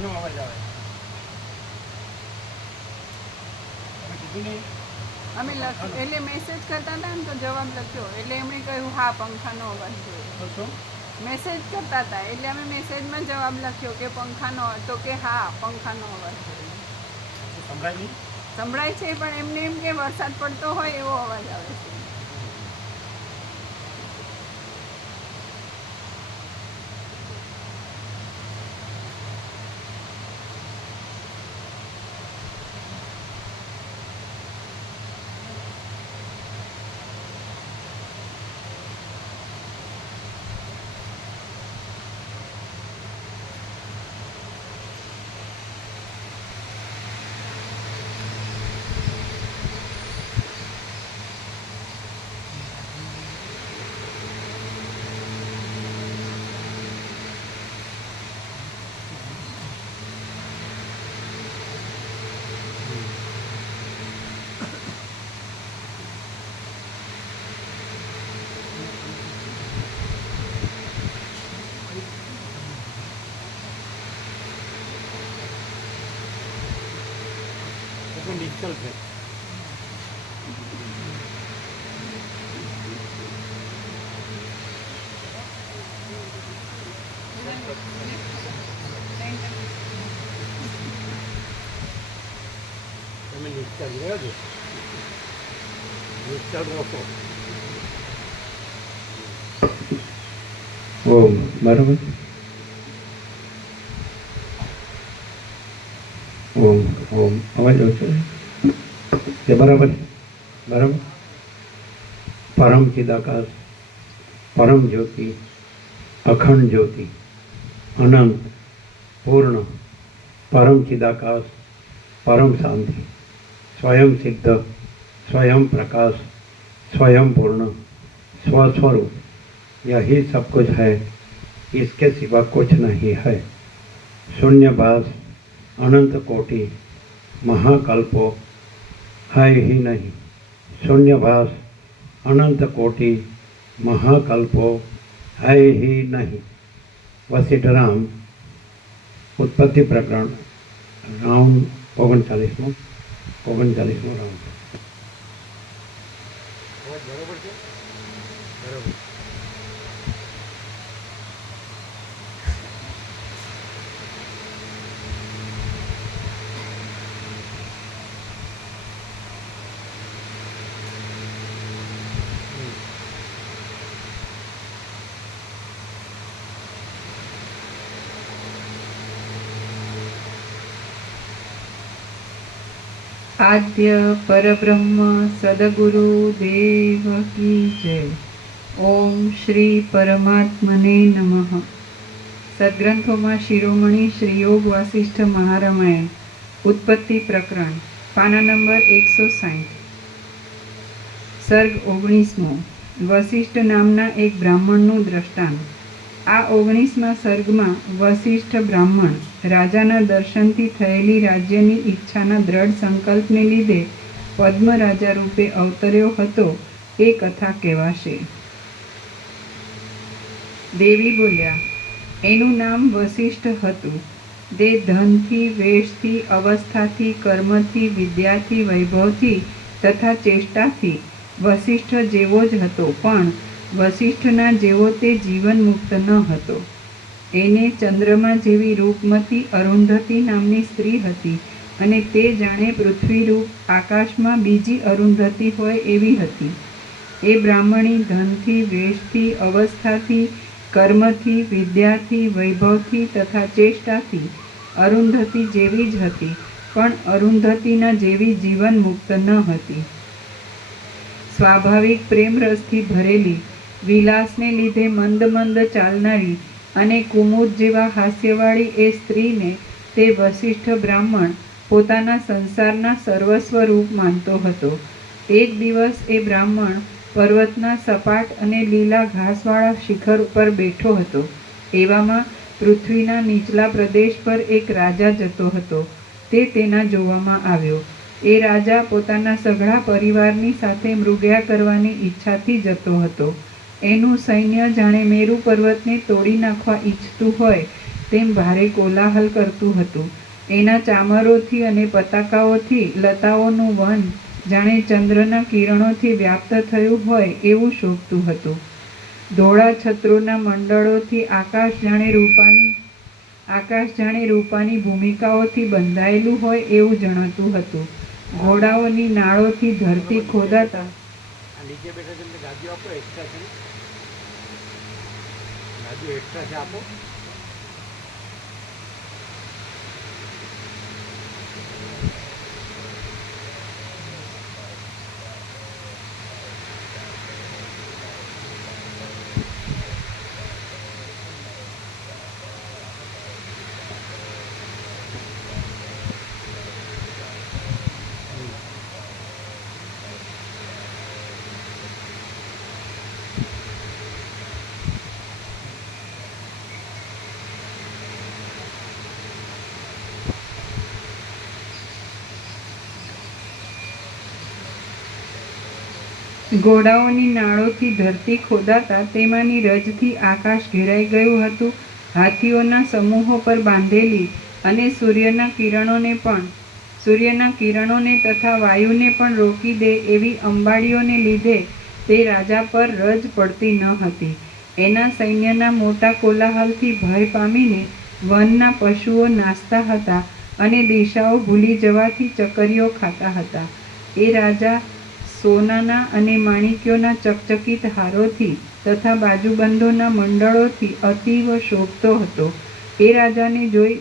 આનો અવાજ આવે. તમે કીધું નહીં? અમે એટલે મેસેજ કરતા હતા ને તો જવાબ લખ્યો એટલે એમણે કહ્યું હા પંખાનો અવાજ જોયો. શું? મેસેજ કરતા હતા એટલે અમે મેસેજમાં જવાબ લખ્યો કે પંખાનો, તો કે હા પંખાનો અવાજ જોયો. સંભળાય નહીં? સંભળાય છે પણ એમને એમ કે વરસાદ પડતો હોય એવો અવાજ આવે છે. ડિજિટલ છે. તમે ડિજિટલ રહ્યા છો, ડિજિટલ ઓછો. ઓમ બરાબર. ઓમ ઓમ અવાજ ઓછો છે બરાબર બરાબર. પરમ ચિદાકાશ, પરમ જ્યોતિ, અખંડ જ્યોતિ, અનંત પૂર્ણ, પરમ ચિદાકાશ, परम शांति, स्वयं सिद्ध, स्वयं प्रकाश, स्वयं पूर्ण, स्वस्वरूप, यही सब कुछ है, इसके सिवा कुछ नहीं है। शून्यभास अनंत कोटि महाकल्पो है ही नहीं। शून्यभास अनंत कोटि महाकल्पो है ही नहीं। वशिष्ठ राम उत्पत्ति प्रकरण राउंड 39 રાઉન્ડ. બરોબર છે? બરોબર. आद्य परब्रह्म सदगुरु देव की जय। ओम श्री परमात्मने नमः। सद्ग्रंथों शिरोमणि श्री योग वासिष्ठ महारामायण उत्पत्ति प्रकरण पाना नंबर 160 सर्ग 19मो वशिष्ठ नामना एक ब्राह्मणનું દ્રષ્ટાંત। આ 19મા સર્ગમાં વશિષ્ઠ બ્રાહ્મણ રાજાના દર્શનથી થયેલી રાજ્યની ઈચ્છાના દ્રઢ સંકલ્પને લીધે પદ્મ રાજા રૂપે અવતર્યો હતો એ કથા કહેવાશે। દેવી બોલ્યા, એનું નામ વશિષ્ઠ હતું। તે ધનથી, વેશથી, અવસ્થાથી, કર્મથી, વિદ્યાથી, વૈભવથી તથા ચેષ્ટાથી વશિષ્ઠ જેવો જ હતો, પણ વશિષ્ઠના જેવો તે જીવન મુક્ત ન હતો। એને ચંદ્રમા જેવી રૂપમતી અરુંધતી નામની સ્ત્રી હતી અને તે જાણે પૃથ્વીરૂપ આકાશમાં બીજી અરુંધતી હોય એવી હતી। એ બ્રાહ્મણી ધનથી, વેશથી, અવસ્થાથી, કર્મથી, વિદ્યાથી, વૈભવથી તથા ચેષ્ટાથી અરુંધતી જેવી જ હતી, પણ અરુંધતીના જેવી જીવન મુક્ત ન હતી। સ્વાભાવિક પ્રેમ રસથી ભરેલી, વિલાસને લીધે મંદ મંદ ચાલનારી અને કુમુદ જેવા હાસ્યવાળી એ સ્ત્રીને તે વશિષ્ઠ બ્રાહ્મણ પોતાના સંસારના સર્વસ્વ રૂપ માનતો હતો। એક દિવસ એ બ્રાહ્મણ પર્વતના સપાટ અને લીલા ઘાસવાળા શિખર ઉપર બેઠો હતો। એવામાં પૃથ્વીના નીચલા પ્રદેશ પર એક રાજા જતો હતો। તે તેના જોવામાં આવ્યો। એ રાજા પોતાના સઘળા પરિવારની સાથે મૃગ્યા કરવાની ઈચ્છાથી જતો હતો। એનું સૈન્ય જાણે મેરુ પર્વતને તોડી નાખવા ઈચ્છતું હોય તેમ ભારે કોલાહલ કરતું હતું. એના ચામરોથી અને પતાકાઓથી લતાઓનું વન જાણે ચંદ્રના કિરણોથી વ્યાપ્ત થયું હોય એવું શોભતું હતું. ધોળા છત્રોના મંડળોથી આકાશ જાણે રૂપાની ભૂમિકાઓથી બંધાયેલું હોય એવું જણાતું હતું. ઘોડાઓની નાળોથી ધરતી ખોદાતા આ નીચે બેઠા છે એટલે ગાદીઓ આપો એક્સ્ટ્રા છે ને? ગાદીઓ એક્સ્ટ્રા છે આપો. ઘોડાઓની નાળોથી ધરતી ખોદાતા તેમાંની રજથી આકાશ ઘેરાઈ ગયું હતું. હાથીઓના સમૂહો પર બાંધેલી અને સૂર્યના કિરણોને તથા વાયુને પણ રોકી દે એવી અંબાડીઓને લીધે તે રાજા પર રજ પડતી ન હતી. એના સૈન્યના મોટા કોલાહલથી ભય પામીને વનના પશુઓ નાસતા હતા અને દિશાઓ ભૂલી જવાથી ચકરીઓ ખાતા હતા. એ રાજા સોનાના અને માણિક્યોના ચકચકિત હારોથી તથા બાજુબંધોના મંડળોથી અતીવ શોભતો હતો. એ રાજાને જોઈ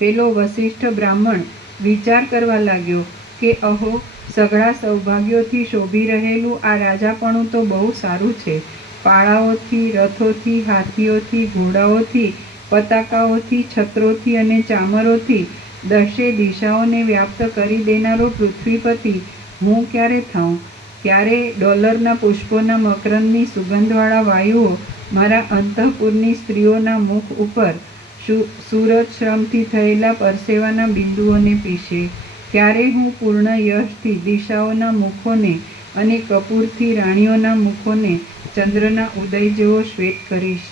પેલો વસિષ્ઠ બ્રાહ્મણ વિચાર કરવા લાગ્યો કે અહો, સઘળા સૌભાગ્યોથી શોભી રહેલું આ રાજાપણું તો બહુ સારું છે. પાળાઓથી, રથોથી, હાથીઓથી, ઘોડાઓથી, પતાકાઓથી, છત્રોથી અને ચામરોથી દશે દિશાઓને વ્યાપ્ત કરી દેનારો પૃથ્વીપતિ હું ક્યારે થાઉં? ક્યારે ડોલરના પુષ્પોના મકરંદની સુગંધવાળા વાયુઓ મારા અંતઃપુરની સ્ત્રીઓના મુખ ઉપર સૂરજશ્રમથી થયેલા પરસેવાના બિંદુઓને પીશે? ક્યારે હું પૂર્ણ યશથી દિશાઓના મુખોને અને કપૂરથી રાણીઓના મુખોને ચંદ્રના ઉદય જેવો શ્વેત કરીશ?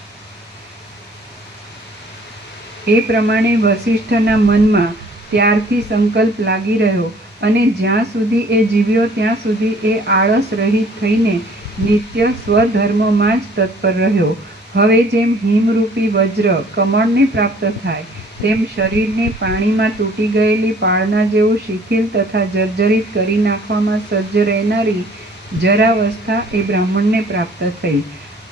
એ પ્રમાણે વસિષ્ઠના મનમાં ત્યારથી સંકલ્પ લાગી રહ્યો અને જ્યાં સુધી એ જીવ્યો ત્યાં સુધી એ આળસ રહિત થઈને નિત્ય સ્વધર્મમાં જ તત્પર રહ્યો. હવે જેમ હિમરૂપી વજ્ર કમળને પ્રાપ્ત થાય તેમ શરીરને પાણીમાં તૂટી ગયેલી પાળના જેવું શિથિલ તથા જર્જરિત કરી નાખવામાં સજ્જ રહેનારી જરાવસ્થા એ બ્રાહ્મણને પ્રાપ્ત થઈ.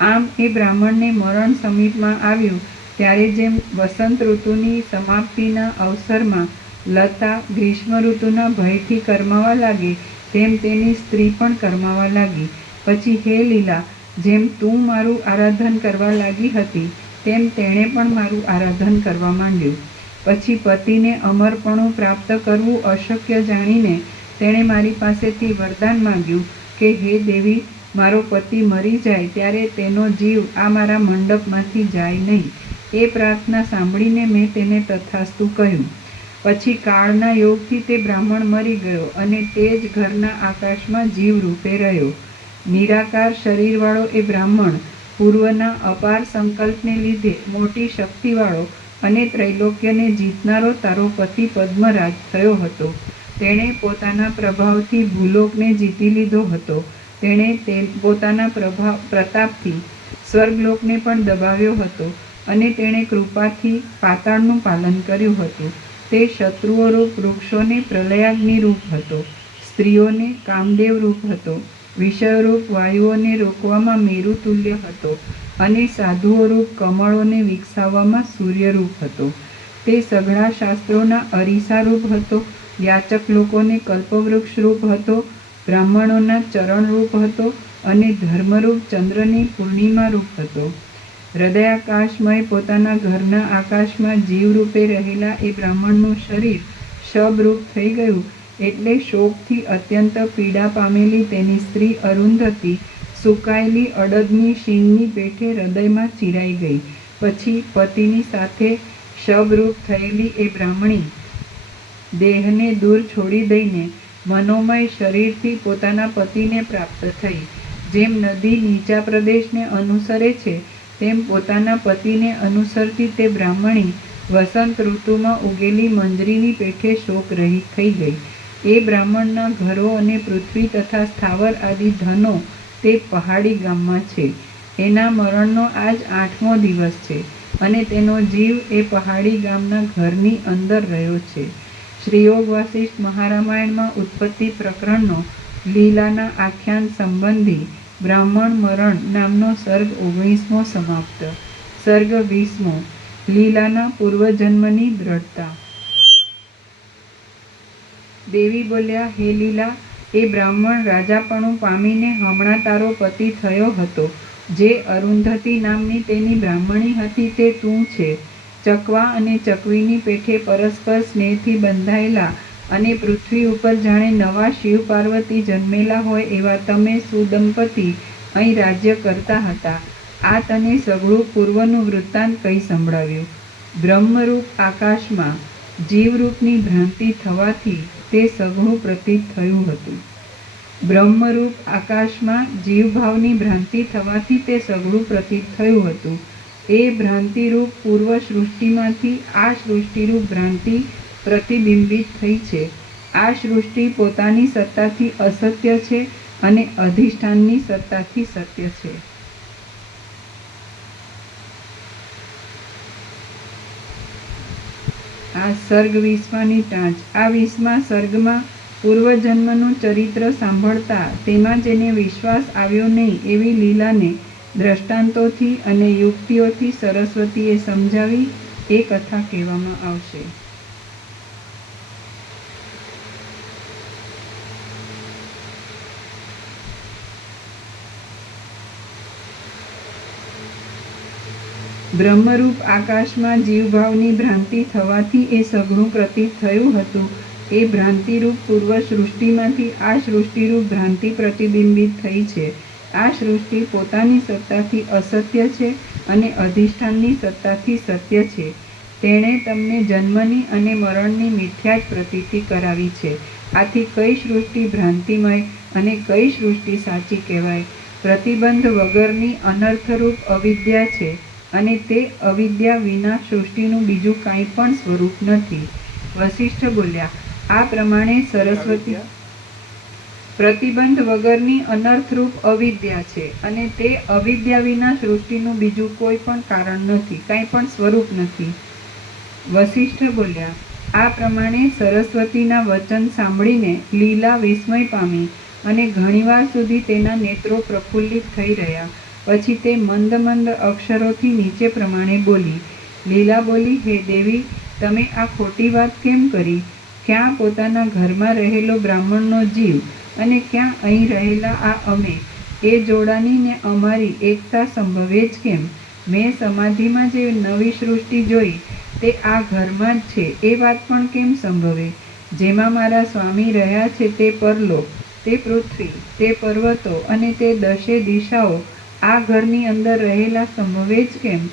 આમ એ બ્રાહ્મણને મરણ સમીપમાં આવ્યું ત્યારે જેમ વસંત ઋતુની સમાપ્તિના અવસરમાં લતા ગ્રીષ્મ ઋતુના ભયથી કરમાવા લાગી તેમ તેની સ્ત્રી પણ કરમાવા લાગી. પછી હે લીલા, જેમ તું મારું આરાધન કરવા લાગી હતી તેમ તેણે પણ મારું આરાધન કરવા માંડ્યું. પછી પતિને અમરપણું પ્રાપ્ત કરવું અશક્ય જાણીને તેણે મારી પાસેથી વરદાન માંગ્યું કે હે દેવી, મારો પતિ મરી જાય ત્યારે તેનો જીવ આ મારા મંડપમાંથી જાય નહીં. એ પ્રાર્થના સાંભળીને મેં તેને તથાસ્તુ કહ્યું. પછી કાળના યોગથી તે બ્રાહ્મણ મરી ગયો અને તે જ ઘરના આકાશમાં જીવ રૂપે રહ્યો. નિરાકાર શરીરવાળો એ બ્રાહ્મણ પૂર્વના અપાર સંકલ્પને લીધે મોટી શક્તિવાળો અને ત્રૈલોક્યને જીતનારો તારો પતિ પદ્મરાજ થયો હતો. તેણે પોતાના પ્રભાવથી ભૂલોકને જીતી લીધો હતો. તેણે પોતાના પ્રતાપથી સ્વર્ગલોકને પણ દબાવ્યો હતો અને તેણે કૃપાથી પાતાળનું પાલન કર્યું હતું. તે શત્રુઓ રૂપ વૃક્ષોને પ્રલયાગ્નિ રૂપ હતો, સ્ત્રીઓને કામદેવ રૂપ હતો, વિષયરૂપ વાયુઓને રોકવામાં મેરુ તુલ્ય હતો અને સાધુઓ રૂપ કમળોને વિકસાવવામાં સૂર્યરૂપ હતો. તે સઘળા શાસ્ત્રોના અરીસા રૂપ હતો, યાચક લોકોને કલ્પવૃક્ષ રૂપ હતો, બ્રાહ્મણોના ચરણ રૂપ હતો અને ધર્મરૂપ ચંદ્રની પૂર્ણિમા રૂપ હતો. હૃદયાકાશમય પોતાના ઘરના આકાશમાં જીવરૂપે રહેલા એ બ્રાહ્મણનું શરીર શબરૂપ થઈ ગયું એટલે શોકથી અત્યંત પીડા પામેલી તેની સ્ત્રી અરુંધતી સુકાયેલી અડદની શીંગની પેઠે હૃદયમાં ચિરાઈ ગઈ. પછી પતિની સાથે શબરૂપ થયેલી એ બ્રાહ્મણી દેહને દૂર છોડી દઈને મનોમય શરીરથી પોતાના પતિને પ્રાપ્ત થઈ. જેમ નદી નીચા પ્રદેશને અનુસરે છે તેમ પોતાના પતિને અનુસરતી તે બ્રાહ્મણી વસંત ઋતુમાં ઉગેલી મંજરીની પેઠે શોક રહી થઈ ગઈ. એ બ્રાહ્મણના ઘરો અને પૃથ્વી તથા સ્થાવર આદિ ધનો તે પહાડી ગામમાં છે. એના મરણનો આજ 8મો દિવસ છે અને તેનો જીવ એ પહાડી ગામના ઘરની અંદર રહ્યો છે. શ્રીયોગ વાસિષ્ઠ મહારામાયણમાં ઉત્પત્તિ પ્રકરણનો લીલાના આખ્યાન સંબંધી બ્રાહ્મણ મરણ નામનો સર્ગ 19મો સમાપ્ત. સર્ગ 20મો. લીલાના પૂર્વજન્મની દ્રઢતા. દેવી બોલ્યા, હે લીલા, એ બ્રાહ્મણ રાજાપણું પામીને હમણાં તારો પતિ થયો હતો. જે અરુંધતી નામની તેની બ્રાહ્મણી હતી તે તું છે. ચકવા અને ચકવીની પેઠે પરસ્પર સ્નેહથી બંધાયેલા અને પૃથ્વી ઉપર જાણે નવા શિવ પાર્વતી જન્મેલા હોય એવા તમે સુદંપતિ અહીં રાજ્ય કરતા હતા. આ તને સઘળું પૂર્વનું વૃત્તાંત કહી સંભળાવ્યું. બ્રહ્મરૂપ આકાશમાં જીવરૂપની ભ્રાંતિ થવાથી તે સઘળું પ્રતીત થયું હતું. બ્રહ્મરૂપ આકાશમાં જીવભાવની ભ્રાંતિ થવાથી તે સઘળું પ્રતીત થયું હતું. એ ભ્રાંતિરૂપ પૂર્વ સૃષ્ટિમાંથી આ સૃષ્ટિરૂપ ભ્રાંતિ પ્રતિબિંબિત થઈ છે. આ સૃષ્ટિ પોતાની સત્તાથી અસત્ય છે અને અધિષ્ઠાનની સત્તાથી સત્ય છે. આ સર્ગ 20માની ટાંચ. આ 20મા સર્ગમાં પૂર્વજન્મનું ચરિત્ર સાંભળતા તેમાં જેને વિશ્વાસ આવ્યો નહીં એવી લીલાને દ્રષ્ટાંતોથી અને યુક્તિઓથી સરસ્વતીએ સમજાવી એ કથા કહેવામાં આવશે. બ્રહ્મરૂપ આકાશમાં જીવભાવની ભ્રાંતિ થવાથી એ સઘળું પ્રતીત થયું હતું. એ ભ્રાંતિરૂપ પૂર્વ સૃષ્ટિમાંથી આ સૃષ્ટિરૂપ ભ્રાંતિ પ્રતિબિંબિત થઈ છે. આ સૃષ્ટિ પોતાની સત્તાથી અસત્ય છે અને અધિષ્ઠાનની સત્તાથી સત્ય છે. તેણે તમને જન્મની અને મરણની મિથ્યા જ પ્રતીતિ કરાવી છે. આથી કઈ સૃષ્ટિ ભ્રાંતિમય અને કઈ સૃષ્ટિ સાચી કહેવાય? પ્રતિબંધ વગરની અનર્થરૂપ અવિદ્યા છે અને તે અવિદ્યા વિના સૃષ્ટિનું બીજું કાંઈ પણ સ્વરૂપ નથી. વસિષ્ઠ બોલ્યા, આ પ્રમાણે સરસ્વતી પ્રતિબંધ વગરની અનર્થરૂપ અવિદ્યા છે અને તે અવિદ્યા વિના સૃષ્ટિનું બીજું કોઈ પણ કારણ નથી, કાંઈ પણ સ્વરૂપ નથી. વસિષ્ઠ બોલ્યા, આ પ્રમાણે સરસ્વતીના વચન સાંભળીને લીલા વિસ્મય પામી અને ઘણીવાર સુધી તેના નેત્રો પ્રફુલ્લિત થઈ રહ્યા. પછી તે મંદ મંદ અક્ષરોથી નીચે પ્રમાણે બોલી. લીલા બોલી, હે દેવી, તમે આ ખોટી વાત કેમ કરી? ક્યાં પોતાના ઘરમાં રહેલો બ્રાહ્મણનો જીવ અને ક્યાં અહીં રહેલા આ અમે? એ જોડાની ને અમારી એકતા સંભવે જ કેમ? મેં સમાધિમાં જે નવી સૃષ્ટિ જોઈ તે આ ઘરમાં જ છે એ વાત પણ કેમ સંભવે? જેમાં મારા સ્વામી રહ્યા છે તે પરલોક, તે પૃથ્વી, તે પર્વતો અને તે 10 દિશાઓ આ ઘરની અંદર રહેલા સંભવે જ કેમ?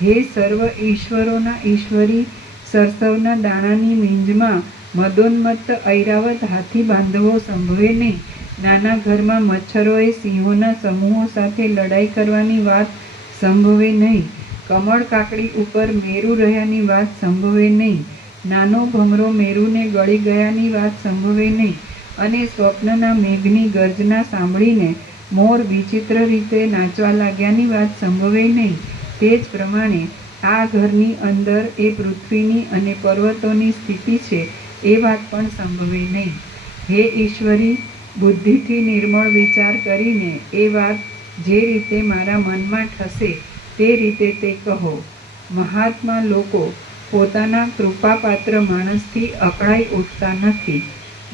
હે સર્વ ઈશ્વરોના ઈશ્વરી, સરસવના દાણાની મીંજમાં મદોન્મત્ત ઐરાવત હાથી બાંધવો સંભવે નહીં. નાના ઘરમાં મચ્છરોએ સિંહોના સમૂહો સાથે લડાઈ કરવાની વાત સંભવે નહીં. કમળ કાકડી ઉપર મેરુ રહ્યાની વાત સંભવે નહીં. નાનો ભમરો મેરુને ગળી ગયાની વાત સંભવે નહીં. અને સ્વપ્નના મેઘની ગર્જના સાંભળીને મોર વિચિત્ર રીતે નાચવા લાગ્યાની વાત સંભવે નહીં. તે જ પ્રમાણે આ ઘરની અંદર એ પૃથ્વીની અને પર્વતોની સ્થિતિ છે એ વાત પણ સંભવે નહીં. હે ઈશ્વરી, બુદ્ધિથી નિર્મળ વિચાર કરીને એ વાત જે રીતે મારા મનમાં ઠસે તે રીતે તે કહો. મહાત્મા લોકો પોતાના કૃપાપાત્ર માણસથી અકળાઈ ઉઠતા નથી.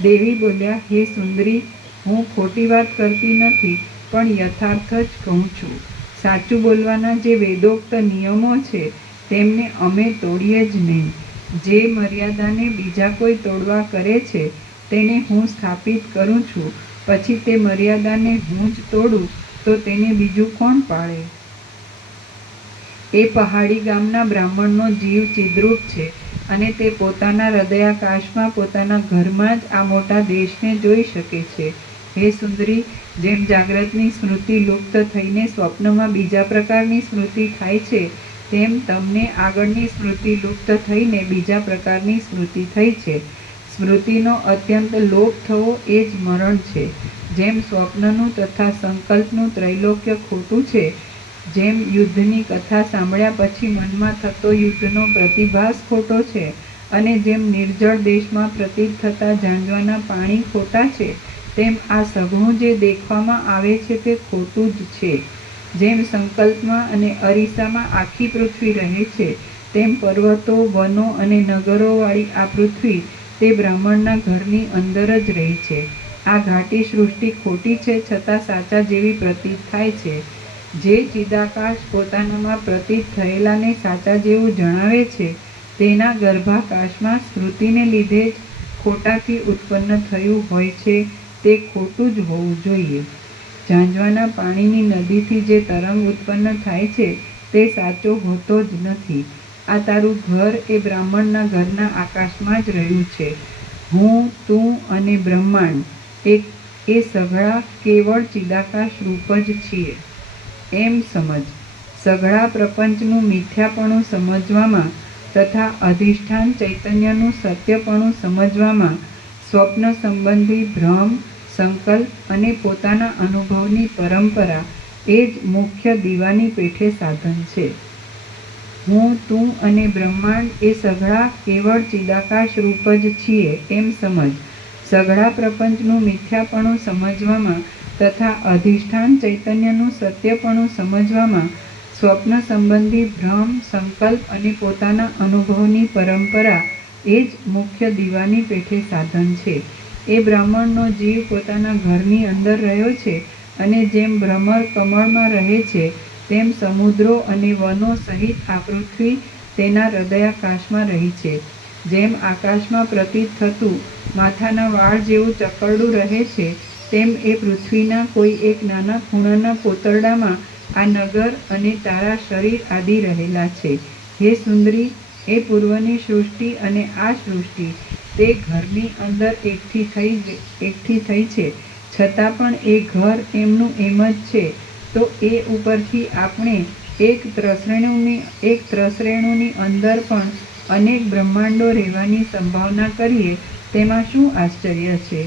દેવી બોલ્યા, હે સુંદરી, હું ખોટી વાત કરતી નથી પણ યથાર્થ જ કહું છું. સાચું બોલવાના જે વેદોક્ત નિયમો છે તેમને અમે તોડીએ જ નહીં. જે મર્યાદાને બીજા કોઈ તોડવા કરે છે તેને હું સ્થાપિત કરું છું. પછી તે મર્યાદાને હું જ તોડું તો તેને બીજું કોણ પાળે? એ પહાડી ગામના બ્રાહ્મણનો જીવ ચિદ્રૂપ છે અને તે પોતાના હૃદયાકાશમાં પોતાના ઘરમાં જ આ મોટા દેશને જોઈ શકે છે. હે સુંદરી, જેમ જાગ્રતની સ્મૃતિ લુપ્ત થઈને સ્વપ્નમાં બીજા પ્રકારની સ્મૃતિ થાય છે, તેમ તમને આગળની સ્મૃતિ લુપ્ત થઈને બીજા પ્રકારની સ્મૃતિ થઈ છે. સ્મૃતિનો અત્યંત લોપ થવો એ જ મરણ છે. જેમ સ્વપ્નનું તથા સંકલ્પનું ત્રૈલોક્ય ખોટું છે, જેમ યુદ્ધની કથા સાંભળ્યા પછી મનમાં થતો યુદ્ધનો પ્રતિભાસ ખોટો છે, અને જેમ નિર્જળ દેશમાં પ્રતીત થતા ઝાંઝવાના પાણી ખોટા છે, તેમ આ સઘળું જે દેખવામાં આવે છે તે ખોટું જ છે. જેમ સંકલ્પમાં અને અરીસામાં આખી પૃથ્વી રહે છે, તેમ પર્વતો, વનો અને નગરોવાળી આ પૃથ્વી તે બ્રાહ્મણના ઘરની અંદર જ રહી છે. આ ઘાટી સૃષ્ટિ ખોટી છે, છતાં સાચા જેવી પ્રતીત થાય છે. જે ચિદાકાશ પોતાનામાં પ્રતીત થયેલાને સાચા જેવું જણાવે છે, તેના ગર્ભાકાશમાં સ્મૃતિને લીધે જ ખોટાથી ઉત્પન્ન થયું હોય છે, તે ખોટું જ હોવું જોઈએ. ઝાંઝવાના પાણીની નદીથી જે તરંગ ઉત્પન્ન થાય છે, તે સાચો હોતો જ નથી. આ તારું ઘર એ બ્રાહ્મણના ઘરના આકાશમાં જ રહ્યું છે. હું, તું અને બ્રહ્માંડ એ સઘળા કેવળ ચિદાકાશ રૂપ જ છીએ એમ સમજ. સઘળા પ્રપંચનું મિથ્યાપણું સમજવામાં તથા અધિષ્ઠાન ચૈતન્યનું સત્યપણું સમજવામાં સ્વપ્ન સંબંધી ભ્રમ, સંકલ્પ અને પોતાના અનુભવની પરંપરા એ જ મુખ્ય દીવાની પેઠે સાધન છે. હું, તું અને બ્રહ્માંડ એ સઘળા કેવળ ચિદાકાશ રૂપ જ છીએ એમ સમજ. સઘળા પ્રપંચનું મિથ્યાપણું સમજવામાં તથા અધિષ્ઠાન ચૈતન્યનું સત્યપણું સમજવામાં સ્વપ્ન સંબંધી ભ્રમ, સંકલ્પ અને પોતાના અનુભવની પરંપરા એ જ મુખ્ય દીવાની પેઠે સાધન છે. એ બ્રાહ્મણનો જીવ પોતાના ઘરની અંદર રહ્યો છે, અને જેમ ભ્રમર કમળમાં રહે છે, તેમ સમુદ્રો અને વનો સહિત આ પૃથ્વી તેના હૃદયાકાશમાં રહી છે. જેમ આકાશમાં પ્રતીત થતું માથાના વાળ જેવું ચકરડું રહે છે, તેમ એ પૃથ્વીના કોઈ એક નાના ખૂણાના કોતરડામાં આ નગર અને તારા શરીર આદિ રહેલા છે. હે સુંદરી, એ પૂર્વની સૃષ્ટિ અને આ સૃષ્ટિ તે ઘરની અંદર એકઠી થઈ છે, છતાં પણ એ ઘર એમનું એમ જ છે. તો એ ઉપરથી આપણે એક ત્રસરેણુની અંદર પણ અનેક બ્રહ્માંડો રહેવાની સંભાવના કરીએ, તેમાં શું આશ્ચર્ય છે?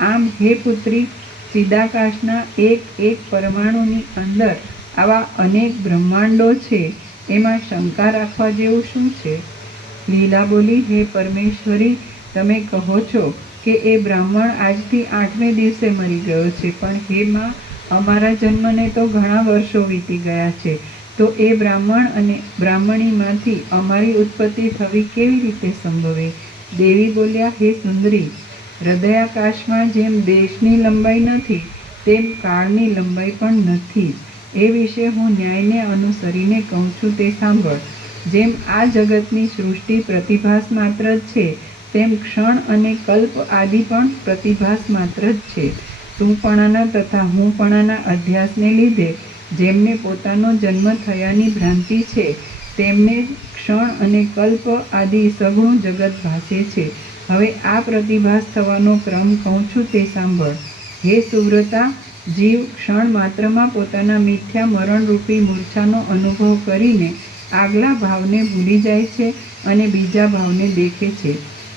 આમ હે પુત્રી, ચિદાકાશના એક પરમાણુની અંદર આવા અનેક બ્રહ્માંડો છે, એમાં શંકા રાખવા જેવું શું છે? લીલા બોલી, હે પરમેશ્વરી, તમે કહો છો કે એ બ્રાહ્મણ આજથી 8મે દિવસે મરી ગયો છે, પણ હે માં, અમારા જન્મને તો ઘણા વર્ષો વીતી ગયા છે, તો એ બ્રાહ્મણ અને બ્રાહ્મણીમાંથી અમારી ઉત્પત્તિ થવી કેવી રીતે સંભવે? દેવી બોલ્યા, હે સુંદરી, હૃદયાકાશમાં જેમ દેશની લંબાઈ નથી, તેમ કાળની લંબાઈ પણ નથી જ. એ વિશે હું ન્યાયને અનુસરીને કહું છું, તે સાંભળ. જેમ આ જગતની સૃષ્ટિ પ્રતિભાસ માત્ર જ છે, તેમ ક્ષણ અને કલ્પ આદિ પણ પ્રતિભાસ માત્ર જ છે. તુંપણાના તથા હુંપણાના અધ્યાસને લીધે જેમને પોતાનો જન્મ થયાની ભ્રાંતિ છે, તેમને જ ક્ષણ અને કલ્પ આદિ સઘળું જગત ભાસે છે. હવે આ પ્રતિભાસ થવાનો ક્રમ કહું છું, તે સાંભળ. હે સુવ્રતા, જીવ ક્ષણ માત્રમાં પોતાના મિથ્યા મરણરૂપી મૂર્છાનો અનુભવ કરીને આગલા ભાવને ભૂલી જાય છે અને બીજા ભાવને દેખે છે.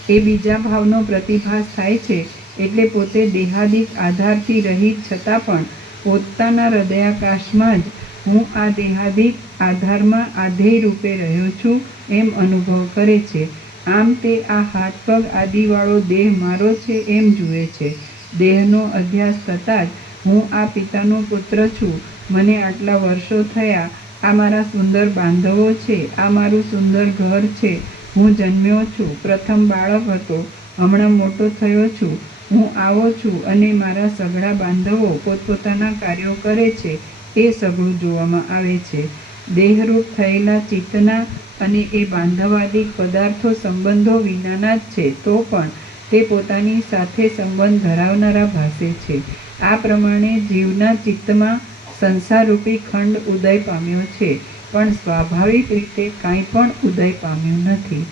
એ બીજા ભાવનો પ્રતિભાસ થાય છે, એટલે પોતે દેહાદિક આધારથી રહિત છતાં પણ પોતાના હૃદયાકાશમાં જ હું આ દેહાદિક આધારમાં આધેય રૂપે રહ્યો છું એમ અનુભવ કરે છે. આમ તે આ હાથ પગ આદિવાળો દેહ મારો છે એમ જુએ છે. દેહનો અધ્યાસ થતાં જ હું આ પિતાનો પુત્ર છું, મને આટલા વર્ષો થયા, આ મારા સુંદર બાંધવો છે, આ મારું સુંદર ઘર છે, હું જન્મ્યો છું, પ્રથમ બાળક હતો, હમણાં મોટો થયો છું, હું આવો છું, અને મારા સઘળા બાંધવો પોતપોતાના કાર્યો કરે છે, એ સઘળું જોવામાં આવે છે. દેહરૂપ થયેલા ચિત્તના અને એ બાંધવાદિક પદાર્થો સંબંધો વિનાના જ છે, તો પણ તે પોતાની સાથે સંબંધ ધરાવનારા ભાસે છે. આ પ્રમાણે જીવના ચિત્તમાં સંસારરૂપી ખંડ ઉદય પામ્યો છે, પણ સ્વાભાવિક રીતે કાંઈ પણ ઉદય પામ્યું નથી.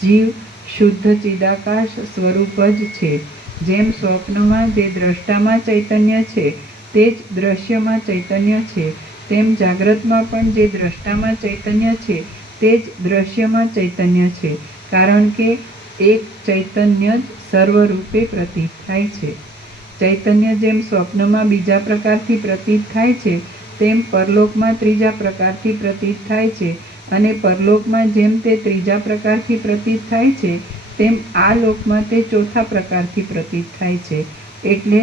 જીવ શુદ્ધ ચિદાકાશ સ્વરૂપ જ છે. જેમ સ્વપ્નમાં જે દ્રષ્ટામાં ચૈતન્ય છે તે જ દ્રશ્યમાં ચૈતન્ય છે, તેમ જાગ્રતમાં પણ જે દ્રષ્ટામાં ચૈતન્ય છે તે જ દ્રશ્યમાં ચૈતન્ય છે, કારણ કે એક ચૈતન્ય જ સર્વરૂપે પ્રતીત થાય છે. ચૈતન્ય જેમ સ્વપ્નમાં બીજા પ્રકારથી પ્રતીત થાય છે તેમ પરલોકમાં ત્રીજા પ્રકારથી પ્રતીત થાય છે, અને પરલોકમાં જેમ તે ત્રીજા પ્રકારથી પ્રતીત થાય છે તેમ આ લોકમાં તે ચોથા પ્રકારથી પ્રતીત થાય છે. એટલે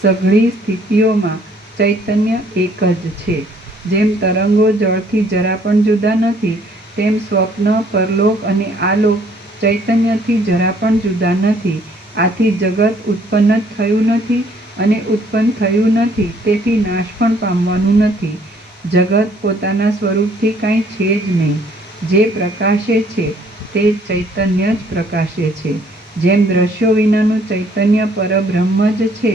સઘળી સ્થિતિઓમાં ચૈતન્ય એક જ છે. જેમ તરંગો જળથી જરા પણ જુદા નથી, તેમ સ્વપ્ન, પરલોક અને આલોક ચૈતન્યથી જરા પણ જુદા નથી. આથી જગત ઉત્પન્ન જ થયું નથી અને ઉત્પન્ન થયું નથી, તેથી નાશ પણ પામવાનું નથી. જગત પોતાના સ્વરૂપથી કાંઈ છે જ નહીં. જે પ્રકાશે છે તે ચૈતન્ય જ પ્રકાશે છે. જેમ દ્રશ્યો વિનાનું ચૈતન્ય પરબ્રહ્મ જ છે,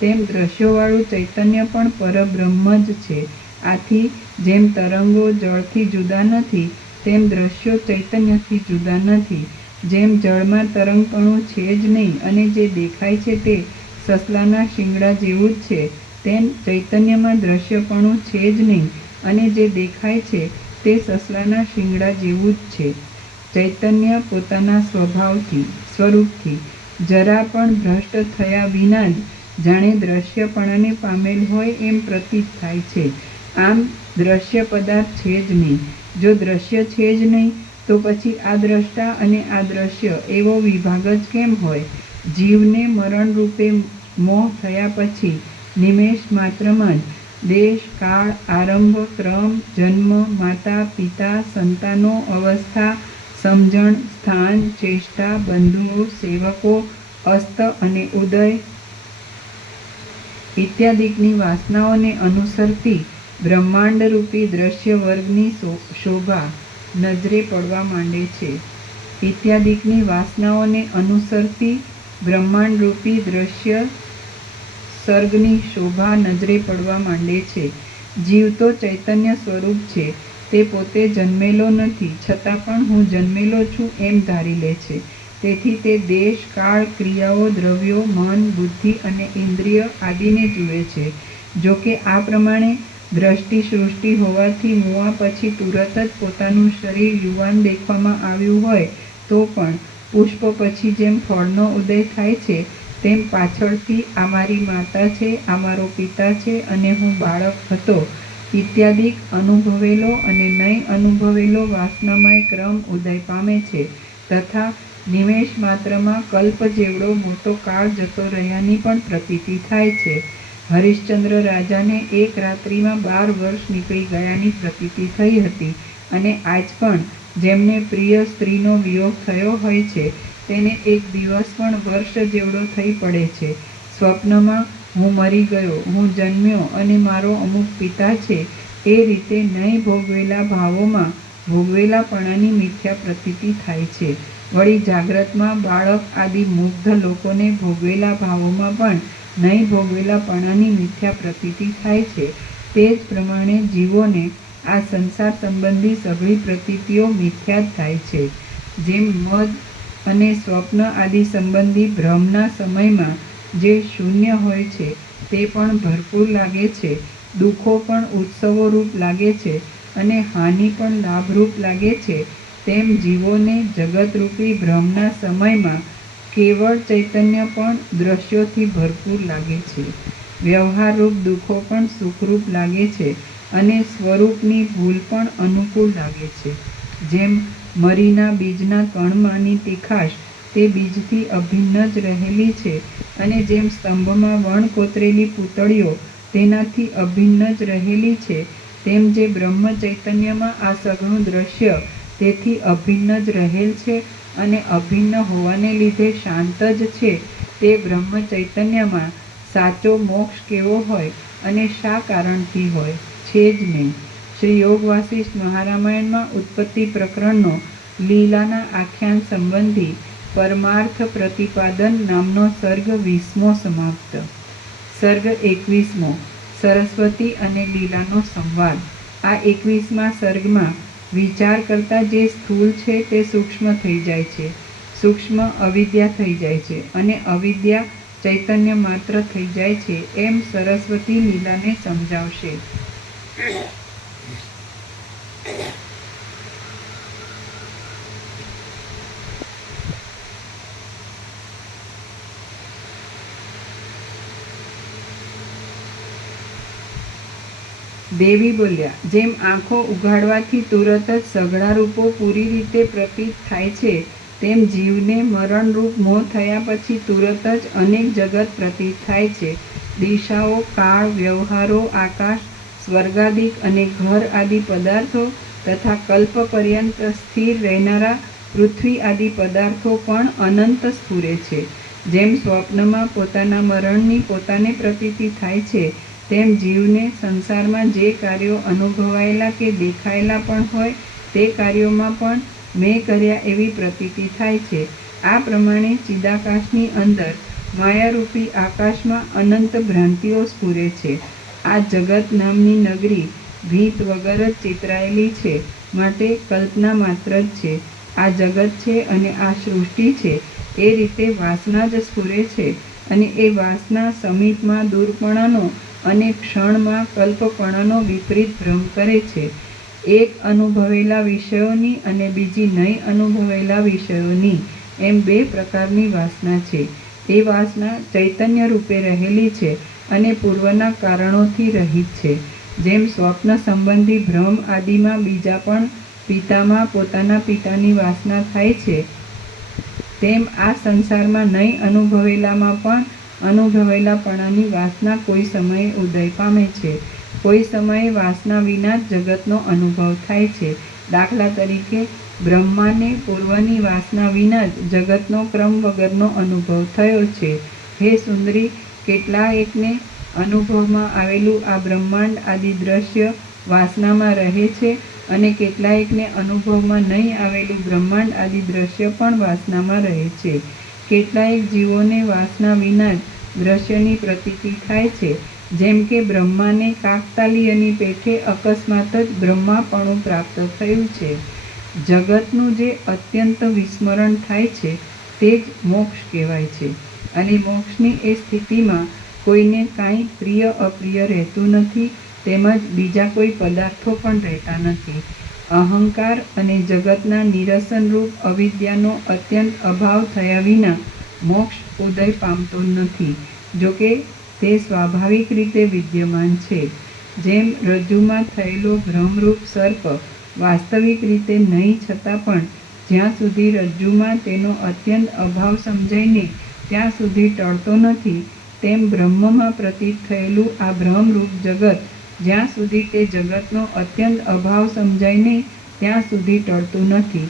તેમ દ્રશ્યોવાળું ચૈતન્ય પણ પરબ્રહ્મ જ છે. આથી જેમ તરંગો જળથી જુદા નથી, તેમ દ્રશ્યો ચૈતન્યથી જુદા નથી. જેમ જળમાં તરંગપણું છે જ નહીં અને જે દેખાય છે તે સસલાના શિંગડા જેવું જ છે, તેમ ચૈતન્યમાં દ્રશ્યપણું છે જ નહીં અને જે દેખાય છે તે સસલાના શિંગડા જેવું જ છે. ચૈતન્ય પોતાના સ્વરૂપથી જરા પણ ભ્રષ્ટ થયા વિના જ જાણે દ્રશ્યપણાને પામેલ હોય એમ પ્રતીત થાય છે. આમ દ્રશ્ય પદાર્થ છે જ નહીં. જો દ્રશ્ય છે જ નહીં તો પછી આ દ્રષ્ટા અને આ દ્રશ્ય એવો વિભાગ જ કેમ હોય? જીવને મરણ રૂપે મોહ થયા પછી નિમેષ માત્રમાં જ દેશ, કાળ, આરંભ, ક્રમ, જન્મ, માતા, પિતા, સંતાનો, અવસ્થા, સમજણ, સ્થાન, ચેષ્ટા, બંધુઓ, સેવકો, અસ્ત અને ઉદય ઇત્યાદિકની વાસનાઓને અનુસરતી બ્રહ્માંડરૂપી દ્રશ્ય વર્ગની શોભા નજરે પડવા માંડે છે. ઇત્યાદિકની વાસનાઓને અનુસરતી બ્રહ્માંડરૂપી દ્રશ્ય સર્ગની શોભા નજરે પડવા માંડે છે. જીવ તો ચૈતન્ય સ્વરૂપ છે, તે પોતે જન્મેલો નથી, છતાં પણ હું જન્મેલો છું એમ ધારી લે છે. તેથી તે દેશ, કાળ, ક્રિયાઓ, દ્રવ્યો, મન, બુદ્ધિ અને ઇન્દ્રિય આદિને જુએ છે. જો કે આ પ્રમાણે દ્રષ્ટિ સૃષ્ટિ હોવાથી મુવા પછી તુરત જ પોતાનું શરીર યુવાન દેખવામાં આવ્યું હોય તો પણ પુષ્પ પછી જેમ ફળનો ઉદય થાય છે તેમ પાછળથી આ મારી માતા છે, આ મારો પિતા છે અને હું બાળક હતો ઇત્યાદિક અનુભવેલો અને નહીં અનુભવેલો વાસનામય ક્રમ ઉદય પામે છે. તથા નિમેષ માત્રમાં કલ્પ જેવડો મોટો કાળ જતો રહ્યાની પણ પ્રતીતિ થાય છે. હરિશ્ચંદ્ર રાજાને એક રાત્રિમાં 12 વર્ષ નીકળી ગયાની પ્રતીતિ થઈ હતી, અને આજ પણ જેમને પ્રિય સ્ત્રીનો વિયોગ થયો હોય છે તેને એક દિવસ પણ વર્ષ જેવડો થઈ પડે છે. સ્વપ્નમાં હું મરી ગયો, હું જન્મ્યો અને મારો અમુક પિતા છે એ રીતે નહીં ભોગવેલા ભાવોમાં ભોગવેલાપણાની મિથ્યા પ્રતીતિ થાય છે. વળી જાગ્રતમાં બાળક આદિ મુગ્ધ લોકોને ભોગવેલા ભાવોમાં પણ નહીં ભોગવેલાપણાની મિથ્યા પ્રતીતિ થાય છે. તે જ પ્રમાણે જીવોને આ સંસાર સંબંધી સઘળી પ્રતીતિઓ મિથ્યા જ થાય છે. જેમ મદ અને સ્વપ્ન આદિ સંબંધી ભ્રમના સમયમાં જે શૂન્ય હોય છે તે પણ ભરપૂર લાગે છે, દુઃખો પણ ઉત્સવો રૂપ લાગે છે અને હાનિ પણ લાભરૂપ લાગે છે, તેમ જીવોને જગતરૂપી ભ્રમના સમયમાં કેવળ ચૈતન્ય પણ દ્રશ્યોથી ભરપૂર લાગે છે. વ્યવહારરૂપ દુઃખો પણ સુખરૂપ લાગે છે અને સ્વરૂપની ભૂલ પણ અનુકૂળ લાગે છે. જેમ મરીના બીજના કણમાંની તીખાશ તે બીજથી અભિન્ન જ રહેલી છે, અને જેમ સ્તંભમાં વણ કોતરેલી પૂતળીઓ તેનાથી અભિન્ન જ રહેલી છે, તેમ જે બ્રહ્મ ચૈતન્યમાં આ સઘળું દ્રશ્ય તેથી અભિન્ન જ રહેલ છે અને અભિન્ન હોવાને લીધે શાંત જ છે, તે બ્રહ્મ ચૈતન્યમાં સાચો મોક્ષ કેવો હોય અને શા કારણથી હોય? છે જ નહીં. શ્રી યોગ વાસિષ્ઠ મહારામાયણમાં ઉત્પત્તિ પ્રકરણનો લીલાના આખ્યાન સંબંધી પરમાર્થ પ્રતિપાદન નામનો સર્ગ 20મો સમાપ્ત. સર્ગ 21મો સરસ્વતી અને લીલાનો સંવાદ. આ 21મા સર્ગમાં વિચાર કરતા જે સ્થૂળ છે તે સૂક્ષ્મ થઈ જાય છે, સૂક્ષ્મ અવિદ્યા થઈ જાય છે અને અવિદ્યા ચૈતન્ય માત્ર થઈ જાય છે, એમ સરસ્વતી લીલાને સમજાવશે. દેવી બોલ્યા, જેમ આંખો ઉઘાડવાથી તુરત જ સઘળા રૂપો પૂરી રીતે પ્રતીત થાય છે, તેમ જીવને મરણરૂપ મોહ થયા પછી તુરત જ અનેક જગત પ્રતીત થાય છે. દિશાઓ, કાળ, વ્યવહારો, આકાશ, સ્વર્ગાદિક અને ઘર આદિ પદાર્થો તથા કલ્પ પર્યંત સ્થિર રહેનારા પૃથ્વી આદિ પદાર્થો પણ અનંત સ્ફુરે છે. જેમ સ્વપ્નમાં પોતાના મરણની પોતાને પ્રતીતિ થાય છે, તેમ જીવને સંસારમાં જે કાર્યો અનુભવાયેલા કે દેખાયેલા પણ હોય તે કાર્યોમાં પણ મેં કર્યા એવી પ્રતીતિ થાય છે. આ પ્રમાણે ચિદાકાશની અંદર માયારૂપી આકાશમાં અનંત ભ્રાંતિઓ સ્ફુરે છે. આ જગત નામની નગરી ભીત વગર જ ચિતરાયેલી છે, માટે કલ્પના માત્ર જ છે. આ જગત છે અને આ સૃષ્ટિ છે એ રીતે વાસના જ સ્ફુરે છે, અને એ વાસના સમીપમાં દૂરપણાનો અને ક્ષણમાં કલ્પપણાનો વિપરીત ભ્રમ કરે છે. એક અનુભવેલા વિષયોની અને બીજી નહીં અનુભવેલા વિષયોની એમ બે પ્રકારની વાસના છે. એ વાસના ચૈતન્ય રૂપે રહેલી છે અને પૂર્વના કારણોથી રહિત છે. જેમ સ્વપ્ન સંબંધી ભ્રમ આદિમાં બીજા પણ પિતામાં પોતાના પિતાની વાસના થાય છે, તેમ આ સંસારમાં નહીં અનુભવેલામાં પણ અનુભવેલાપણાની વાસના કોઈ સમયે ઉદય પામે છે. કોઈ સમયે વાસના વિના જ જગતનો અનુભવ થાય છે. દાખલા તરીકે બ્રહ્માને પૂર્વની વાસના વિના જ જગતનો ક્રમ વગરનો અનુભવ થયો છે. હે સુંદરી, કેટલાયકને અનુભવમાં આવેલું આ બ્રહ્માંડ આદિ દ્રશ્ય વાસનામાં રહે છે, અને કેટલાયકને અનુભવમાં નહીં આવેલું બ્રહ્માંડ આદિ દ્રશ્ય પણ વાસનામાં રહે છે. કેટલાયક જીવોને વાસના વિના જ દ્રશ્યની પ્રતીતિ થાય છે. જેમ કે બ્રહ્માને કાકતાલીયની પેઠે અકસ્માત જ બ્રહ્માપણું પ્રાપ્ત થયું છે. જગતનું જે અત્યંત વિસ્મરણ થાય છે તે જ મોક્ષ કહેવાય છે. અને મોક્ષની એ સ્થિતિમાં કોઈને કાંઈ પ્રિય અપ્રિય રહેતું નથી, તેમજ બીજા કોઈ પદાર્થો પણ રહેતા નથી. અહંકાર અને જગતના નિરસનરૂપ અવિદ્યાનો અત્યંત અભાવ થયા વિના મોક્ષ ઉદય પામતો નથી. જોકે તે સ્વાભાવિક રીતે વિદ્યમાન છે. જેમ રજ્જુમાં થયેલો ભ્રમરૂપ સર્પ વાસ્તવિક રીતે નહીં છતાં પણ જ્યાં સુધી રજ્જુમાં તેનો અત્યંત અભાવ સમજાઈને ત્યાં સુધી ટળતો નથી, તેમ બ્રહ્મમાં પ્રતીત થયેલું આ ભ્રમરૂપ જગત જ્યાં સુધી તે જગતનો અત્યંત અભાવ સમજાઈને ત્યાં સુધી ટળતું નથી.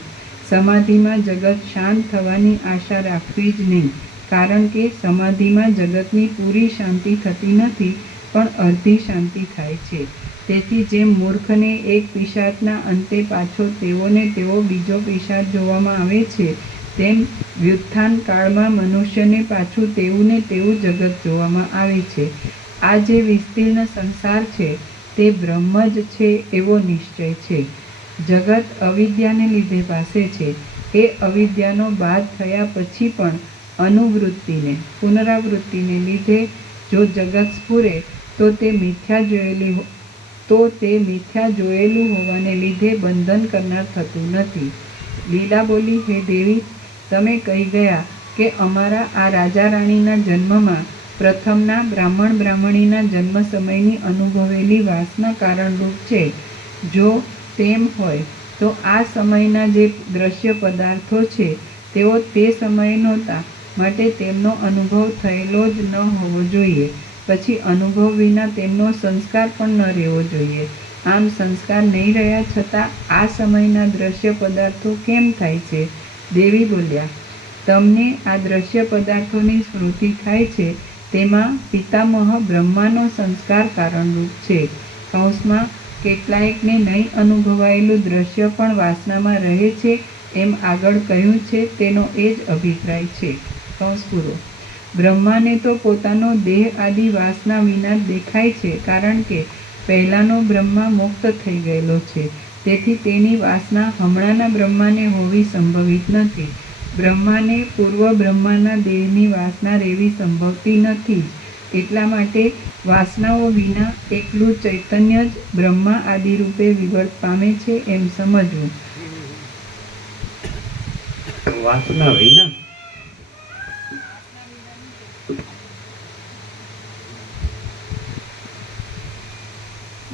સમાધિમાં જગત શાંત થવાની આશા રાખવી જ નહીં, કારણ કે સમાધિમાં જગતની પૂરી શાંતિ થતી નથી, પણ અડધી શાંતિ થાય છે. તેથી જેમ મૂર્ખને એક પિશાચના અંતે પાછો તેઓને તેવો બીજો પિશાચ જોવામાં આવે છે, તેમ વ્યુત્થાન કાળમાં મનુષ્યને પાછું તેવું ને તેવું જગત જોવામાં આવે છે. આ જે વિસ્તીર્ણ સંસાર છે તે બ્રહ્મ જ છે એવો નિશ્ચય છે. જગત અવિદ્યાને લીધે ભાસે છે. એ અવિદ્યાનો બાદ થયા પછી પણ અનુવૃત્તિને પુનરાવૃત્તિને લીધે જો જગત સ્ફુરે તો તે મિથ્યા જોયેલું હોવાને લીધે બંધન કરનાર થતું નથી. લીલા બોલી, હે દેવી, તમે કહી ગયા કે અમારા આ રાજા રાણીના જન્મમાં પ્રથમના બ્રાહ્મણ બ્રાહ્મણીના જન્મ સમયની અનુભવેલી વાસના કારણરૂપ છે. જો તેમ હોય તો આ સમયના જે દ્રશ્ય પદાર્થો છે તેઓ તે સમયે નહોતા, માટે તેમનો અનુભવ થયેલો જ ન હોવો જોઈએ. પછી અનુભવ વિના તેમનો સંસ્કાર પણ ન રહેવો જોઈએ. આમ સંસ્કાર નહીં રહ્યા છતાં આ સમયના દ્રશ્ય પદાર્થો કેમ થાય છે? દેવી બોલ્યા, તમને આ દ્રશ્ય પદાર્થોની સ્મૃતિ થાય છે તેમાં પિતામહ બ્રહ્માનો સંસ્કાર કારણરૂપ છે. કૌંસમાં કેટલાયકને નહીં અનુભવાયેલું દ્રશ્ય પણ વાસનામાં રહે છે એમ આગળ કહ્યું છે તેનો એ જ અભિપ્રાય છે. કૌંસ પૂરો. બ્રહ્માને તો પોતાનો દેહ આદિ વાસના વિના દેખાય છે, કારણ કે પહેલાંનો બ્રહ્મા મુક્ત થઈ ગયેલો છે. તેથી તેની વાસના હમણાંના બ્રહ્માને હોવી સંભવિત નથી. બ્રહ્માને પૂર્વ બ્રહ્માના દેહની વાસના રહેવી સંભવતી નથી. એટલા માટે વાસનાઓ વિના એકલું ચૈતન્ય જ બ્રહ્મા આદિ રૂપે વિવર્ત પામે છે એમ સમજવું. વાસના વિના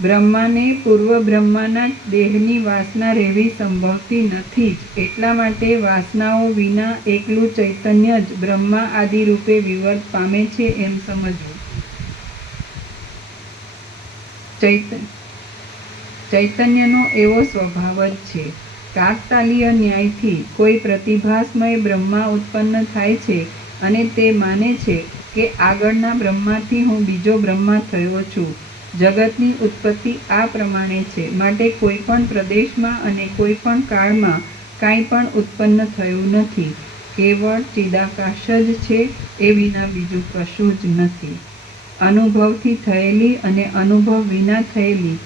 બ્રહ્માને પૂર્વ બ્રહ્માના દેહની વાસના રહેવી સંભવતી નથી જ. એટલા માટે વાસનાઓ વિના એકલું ચૈતન્ય જ બ્રહ્મા આદિ રૂપે વિવર્ત પામે છે એમ સમજવું. ચૈતન્યનો એવો સ્વભાવ જ છે. કાકતાલીય ન્યાયથી કોઈ પ્રતિભાસમય બ્રહ્મા ઉત્પન્ન થાય છે અને તે માને છે કે આગળના બ્રહ્માથી હું બીજો બ્રહ્મા થયો છું. જગતની ઉત્પત્તિ આ પ્રમાણે છે. માટે કોઈ પણ પ્રદેશમાં અને કોઈ પણ કાળમાં કાંઈ પણ ઉત્પન્ન થયું નથી. કેવળ ચિદાકાશ જ છે, એ વિના બીજું કશું જ નથી. અનુભવથી થયેલી અને અનુભવ વિના થયેલી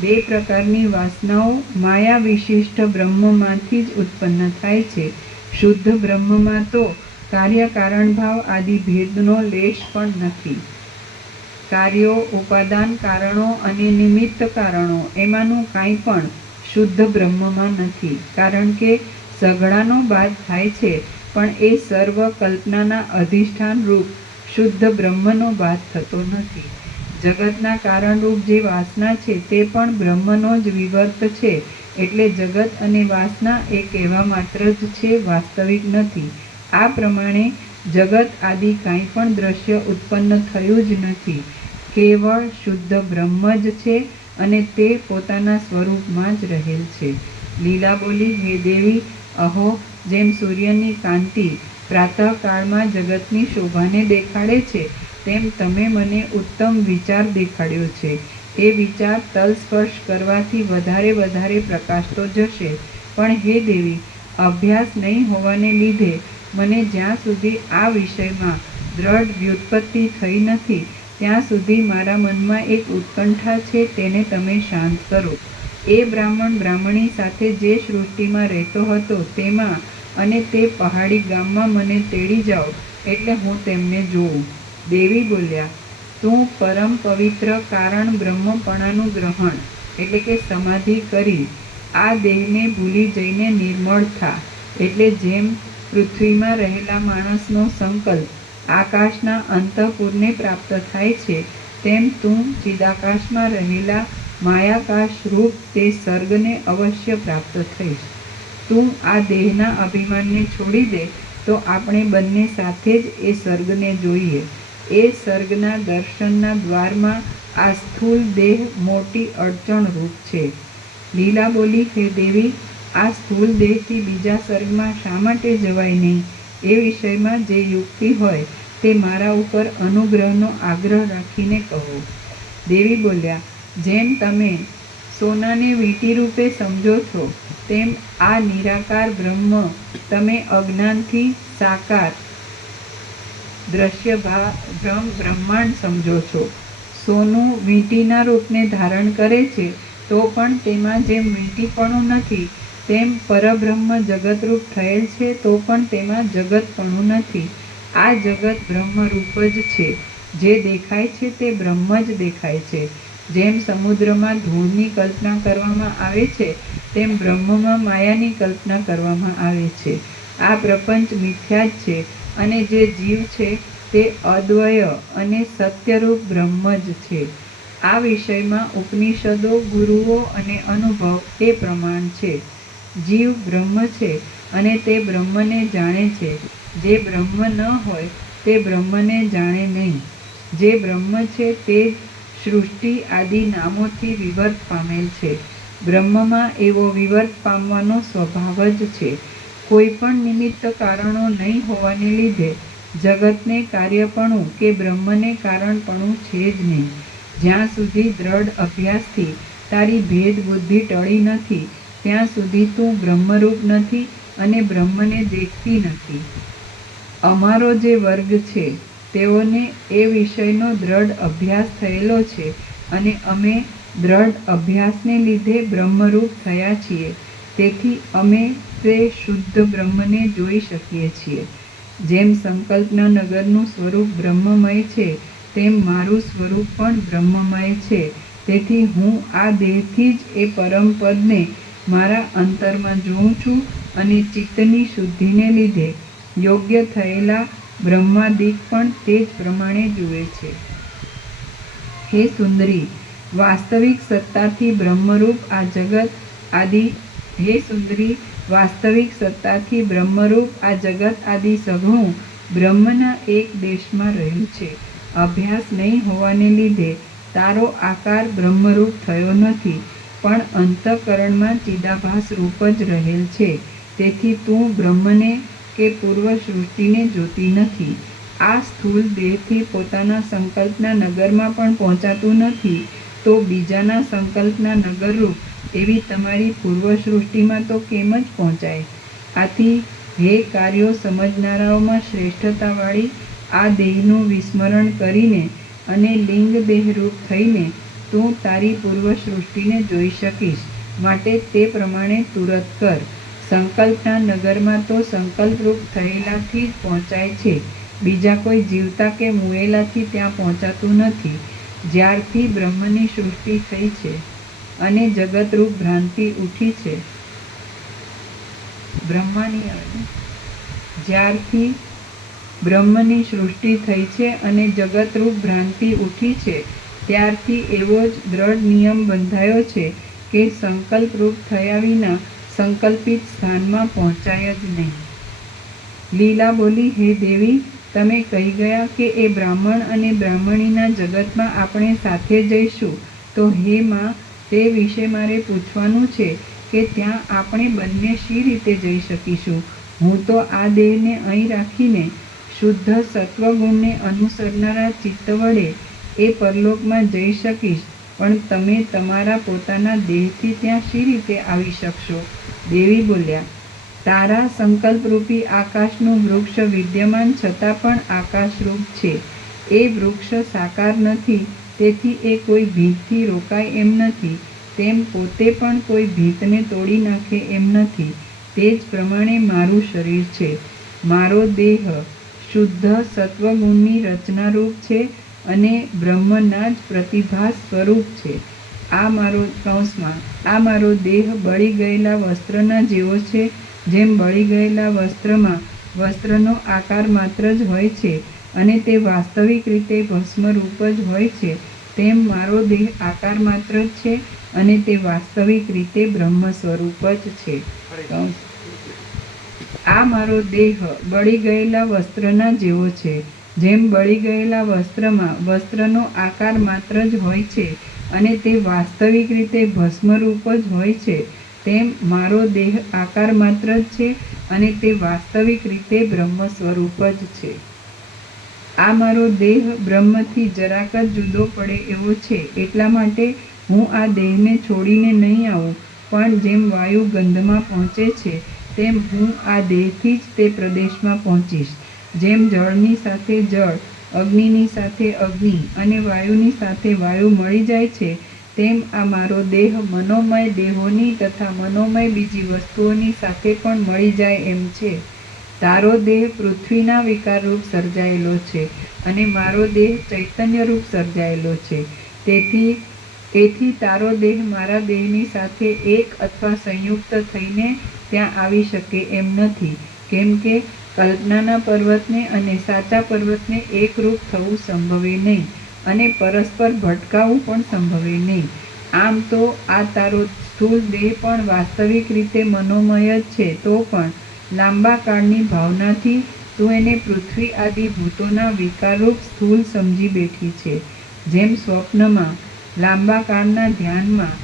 બે પ્રકારની વાસનાઓ માયા વિશિષ્ટ બ્રહ્મમાંથી જ ઉત્પન્ન થાય છે. શુદ્ધ બ્રહ્મમાં તો કાર્યકારણ ભાવ આદિ ભેદનો લેશ પણ નથી. કાર્યો, ઉપાદાન કારણો અને નિમિત્ત કારણો એમાંનું કાંઈ પણ શુદ્ધ બ્રહ્મમાં નથી. કારણ કે સઘળાનો બાદ થાય છે, પણ એ સર્વ કલ્પનાના અધિષ્ઠાન રૂપ શુદ્ધ બ્રહ્મનો બાદ થતો નથી. જગતના કારણરૂપ જે વાસના છે તે પણ બ્રહ્મનો જ વિવર્ત છે. એટલે જગત અને વાસના એ કહેવા માત્ર જ છે, વાસ્તવિક નથી. આ પ્રમાણે જગત આદિ કાંઈ પણ દ્રશ્ય ઉત્પન્ન થયું જ નથી. કેવળ શુદ્ધ બ્રહ્મ જ છે અને તે પોતાના સ્વરૂપમાં જ રહેલ છે. લીલા બોલી, હે દેવી, અહો, જેમ સૂર્યની કાંતિ પ્રાતઃકાળમાં જગતની શોભાને દેખાડે છે, તેમ તમે મને ઉત્તમ વિચાર દેખાડ્યો છે. એ વિચાર તલસ્પર્શ કરવાથી વધારે વધારે પ્રકાશતો જશે. પણ હે દેવી, અભ્યાસ નહીં હોવાને લીધે મને જ્યાં સુધી આ વિષયમાં દ્રઢ વ્યુત્પત્તિ થઈ નથી ત્યાં સુધી મારા મનમાં એક ઉત્કંઠા છે, તેને તમે શાંત કરો. એ બ્રાહ્મણ બ્રાહ્મણી સાથે જે સૃષ્ટિમાં રહેતો હતો તેમાં અને તે પહાડી ગામમાં મને તેડી જાઓ એટલે હું તેમને જોઉં. દેવી બોલ્યા, તું પરમ પવિત્ર કારણ બ્રહ્મપણાનું ગ્રહણ એટલે કે સમાધિ કરી આ દેહને ભૂલી જઈને નિર્મળ થા. એટલે જેમ પૃથ્વીમાં રહેલા માણસનો સંકલ્પ આકાશના અંતઃપુરને પ્રાપ્ત થાય છે, તેમ તું ચિદાકાશમાં રહેલા માયાકાશ રૂપ તે સર્ગને અવશ્ય પ્રાપ્ત થઈશ. તું આ દેહના અભિમાનને છોડી દે તો આપણે બંને સાથે જ એ સર્ગને જોઈએ. એ સર્ગના દર્શનના દ્વારમાં આ સ્થૂલ દેહ મોટી અડચણ રૂપ છે. લીલા બોલી, હે દેવી, આ સ્થૂલ દેહથી બીજા સર્ગમાં શા માટે જવાય નહીં? એ વિષયમાં જે યુક્તિ હોય તે મારા ઉપર અનુગ્રહનો આગ્રહ રાખીને કહો. દેવી બોલ્યા, જેમ તમે સોનાને વીંટી રૂપે સમજો છો તેમ આ નિરાકાર બ્રહ્મ તમે અજ્ઞાનથી સાકાર દ્રશ્ય બ્રહ્માંડ સમજો છો. સોનું વીંટીના રૂપને ધારણ કરે છે તો પણ તેમાં જેમ વીંટીપણું નથી તેમ પરબ્રહ્મ જગતરૂપ થયેલ છે તો પણ તેમાં જગતપણું નથી. આ જગત બ્રહ્મરૂપ જ છે. જે દેખાય છે તે બ્રહ્મ જ દેખાય છે. જેમ સમુદ્રમાં ધૂળની કલ્પના કરવામાં આવે છે તેમ બ્રહ્મમાં માયાની કલ્પના કરવામાં આવે છે. આ પ્રપંચ મિથ્યા જ છે અને જે જીવ છે તે અદ્વય અને સત્યરૂપ બ્રહ્મ જ છે. આ વિષયમાં ઉપનિષદો, ગુરુઓ અને અનુભવ એ પ્રમાણ છે. જીવ બ્રહ્મ છે અને તે બ્રહ્મને જાણે છે. જે બ્રહ્મ ન હોય તે બ્રહ્મને જાણે નહીં. જે બ્રહ્મ છે તે સૃષ્ટિ આદિ નામોથી વિવર્ત પામેલ છે. બ્રહ્મમાં એવો વિવર્ત પામવાનો સ્વભાવ જ છે. કોઈ પણ નિમિત્ત કારણો નહીં હોવાને લીધે જગતને કાર્યપણું કે બ્રહ્મને કારણપણું છે જ નહીં. જ્યાં સુધી દ્રઢ અભ્યાસથી તારી ભેદ બુદ્ધિ ટળી નથી ત્યાં સુધી તું બ્રહ્મરૂપ નથી અને બ્રહ્મને દેખતી નથી. અમારો જે વર્ગ છે તેઓને એ વિષયનો દ્રઢ અભ્યાસ થયેલો છે અને અમે દ્રઢ અભ્યાસને લીધે બ્રહ્મરૂપ થયા છીએ. તેથી અમે તે શુદ્ધ બ્રહ્મને જોઈ શકીએ છીએ. જેમ સંકલ્પના નગરનું સ્વરૂપ બ્રહ્મમય છે, તેમ મારું સ્વરૂપ પણ બ્રહ્મમય છે. તેથી હું આ દેહથી જ એ પરમ પદને મારા અંતરમાં જોઉં છું અને ચિત્તની શુદ્ધિને લીધે યોગ્ય થયેલા બ્રહ્માદિક પણ તે જ પ્રમાણે જુએ છે. હે સુંદરી, વાસ્તવિક સત્તાથી બ્રહ્મરૂપ આ જગત આદિ હે સુંદરી, વાસ્તવિક સત્તાથી બ્રહ્મરૂપ આ જગત આદિ સઘળું બ્રહ્મના એક દેશમાં રહ્યું છે. અભ્યાસ નહીં હોવાને લીધે તારો આકાર બ્રહ્મરૂપ થયો નથી, પણ અંતઃકરણમાં ચિદાભાસ રૂપ જ રહેલ છે. તેથી તું બ્રહ્મને કે પૂર્વ સૃષ્ટિને જોતી નથી. આ સ્થૂળ દેહથી પોતાના સંકલ્પના નગરમાં પણ પહોંચાતું નથી, તો બીજાના સંકલ્પના નગરરૂપ એવી તમારી પૂર્વ સૃષ્ટિમાં તો કેમ જ પહોંચાય? આથી હે કાર્યો સમજનારાઓમાં શ્રેષ્ઠતાવાળી આ દેહનું વિસ્મરણ કરીને અને લિંગ દેહરૂપ થઈને તું તારી પૂર્વ સૃષ્ટિને જોઈ શકીશ. માટે તે પ્રમાણે તુરત કર. સંકલ્પના નગરમાં તો સંકલ્પરૂપ થયેલાથી જ પહોંચાય છે. બીજા કોઈ જીવતા કે મુએલાથી ત્યાં પહોંચાતું નથી. જ્યારથી બ્રહ્મની સૃષ્ટિ થઈ છે અને જગતરૂપ ભ્રાંતિ ઉઠી છે, જ્યારથી બ્રહ્મની સૃષ્ટિ થઈ છે અને જગતરૂપ ભ્રાંતિ ઉઠી છે, ત્યારથી એવો જ દ્રઢ નિયમ બંધાયો છે કે સંકલ્પરૂપ થયા વિના સંકલ્પિત સ્થાનમાં પહોંચાય જ નહીં. લીલા બોલી, હે દેવી, તમે કહી ગયા કે એ બ્રાહ્મણ અને બ્રાહ્મણીના જગતમાં આપણે સાથે જઈશું. તો હે માં, તે વિશે મારે પૂછવાનું છે કે ત્યાં આપણે બંને શી રીતે જઈ શકીશું? હું તો આ દેહને અહીં રાખીને શુદ્ધ સત્વગુણને અનુસરનારા ચિત્ત વડે એ પરલોકમાં જઈ શકીશ, પણ તમે તમારા પોતાના દેહથી ત્યાં શી રીતે આવી શકશો? દેવી બોલ્યા, તારા સંકલ્પરૂપી આકાશનું વૃક્ષ વિદ્યમાન છતાં પણ આકાશરૂપ છે. એ વૃક્ષ સાકાર નથી, તેથી એ કોઈ ભીતથી રોકાય એમ નથી, તેમ પોતે પણ કોઈ ભીતને તોડી નાખે એમ નથી. તે જ પ્રમાણે મારું શરીર છે. મારો દેહ શુદ્ધ સત્વગુણની રચનારૂપ છે અને બ્રહ્મના જ પ્રતિભાસ સ્વરૂપ છે. આ મારો દેહ બળી ગયેલા વસ્ત્રના જેવો છે. જેમ બળી ગયેલા વસ્ત્રમાં વસ્ત્રનો આકાર માત્ર જ હોય છે અને તે વાસ્તવિક રીતે ભસ્મરૂપ જ હોય છે, તેમ મારો દેહ આકાર માત્ર જ છે અને તે વાસ્તવિક રીતે બ્રહ્મ સ્વરૂપ જ છે. આ મારો દેહ બળી ગયેલા વસ્ત્રના જેવો છે. જેમ બળી ગયેલા વસ્ત્રમાં વસ્ત્રનો આકાર માત્ર જ હોય છે અને તે વાસ્તવિક રીતે ભસ્મરૂપ જ હોય છે, તેમ મારો દેહ આકાર માત્ર જ છે અને તે વાસ્તવિક રીતે બ્રહ્મ સ્વરૂપ જ છે. આ મારો દેહ બ્રહ્મથી જરાક જ જુદો પડે એવો છે. એટલા માટે હું આ દેહને છોડીને નહીં આવું, પણ જેમ વાયુ ગંધમાં પહોંચે છે, તેમ હું આ દેહથી જ તે પ્રદેશમાં પહોંચીશ. જેમ જળની સાથે જળ, અગ્નિની સાથે અગ્નિ અને વાયુની સાથે વાયુ મળી જાય છે, તેમ આ મારો દેહ મનોમય દેહોની તથા મનોમય બીજી વસ્તુઓની સાથે પણ મળી જાય એમ છે. તારો દેહ પૃથ્વીના વિકારરૂપ સર્જાયેલો છે અને મારો દેહ ચૈતન્યરૂપ સર્જાયેલો છે. તેથી તારો દેહ મારા દેહની સાથે એક અથવા સંયુક્ત થઈને ત્યાં આવી શકે એમ નથી, કેમ કે કલ્પનાના પર્વતને અને સાચા પર્વતને એકરૂપ થવું સંભવે નહીં અને પરસ્પર ભટકાવું પણ સંભવે નહીં. આમ તો આ તારો સ્થૂળ દેહ પણ વાસ્તવિક રીતે મનોમય જ છે, તો પણ લાંબા કાળની ભાવનાથી તું એને પૃથ્વી આદિ ભૂતોના વિકારરૂપ સ્થૂળ સમજી બેઠી છે. જેમ સ્વપ્નમાં, લાંબા કાળના ધ્યાનમાં,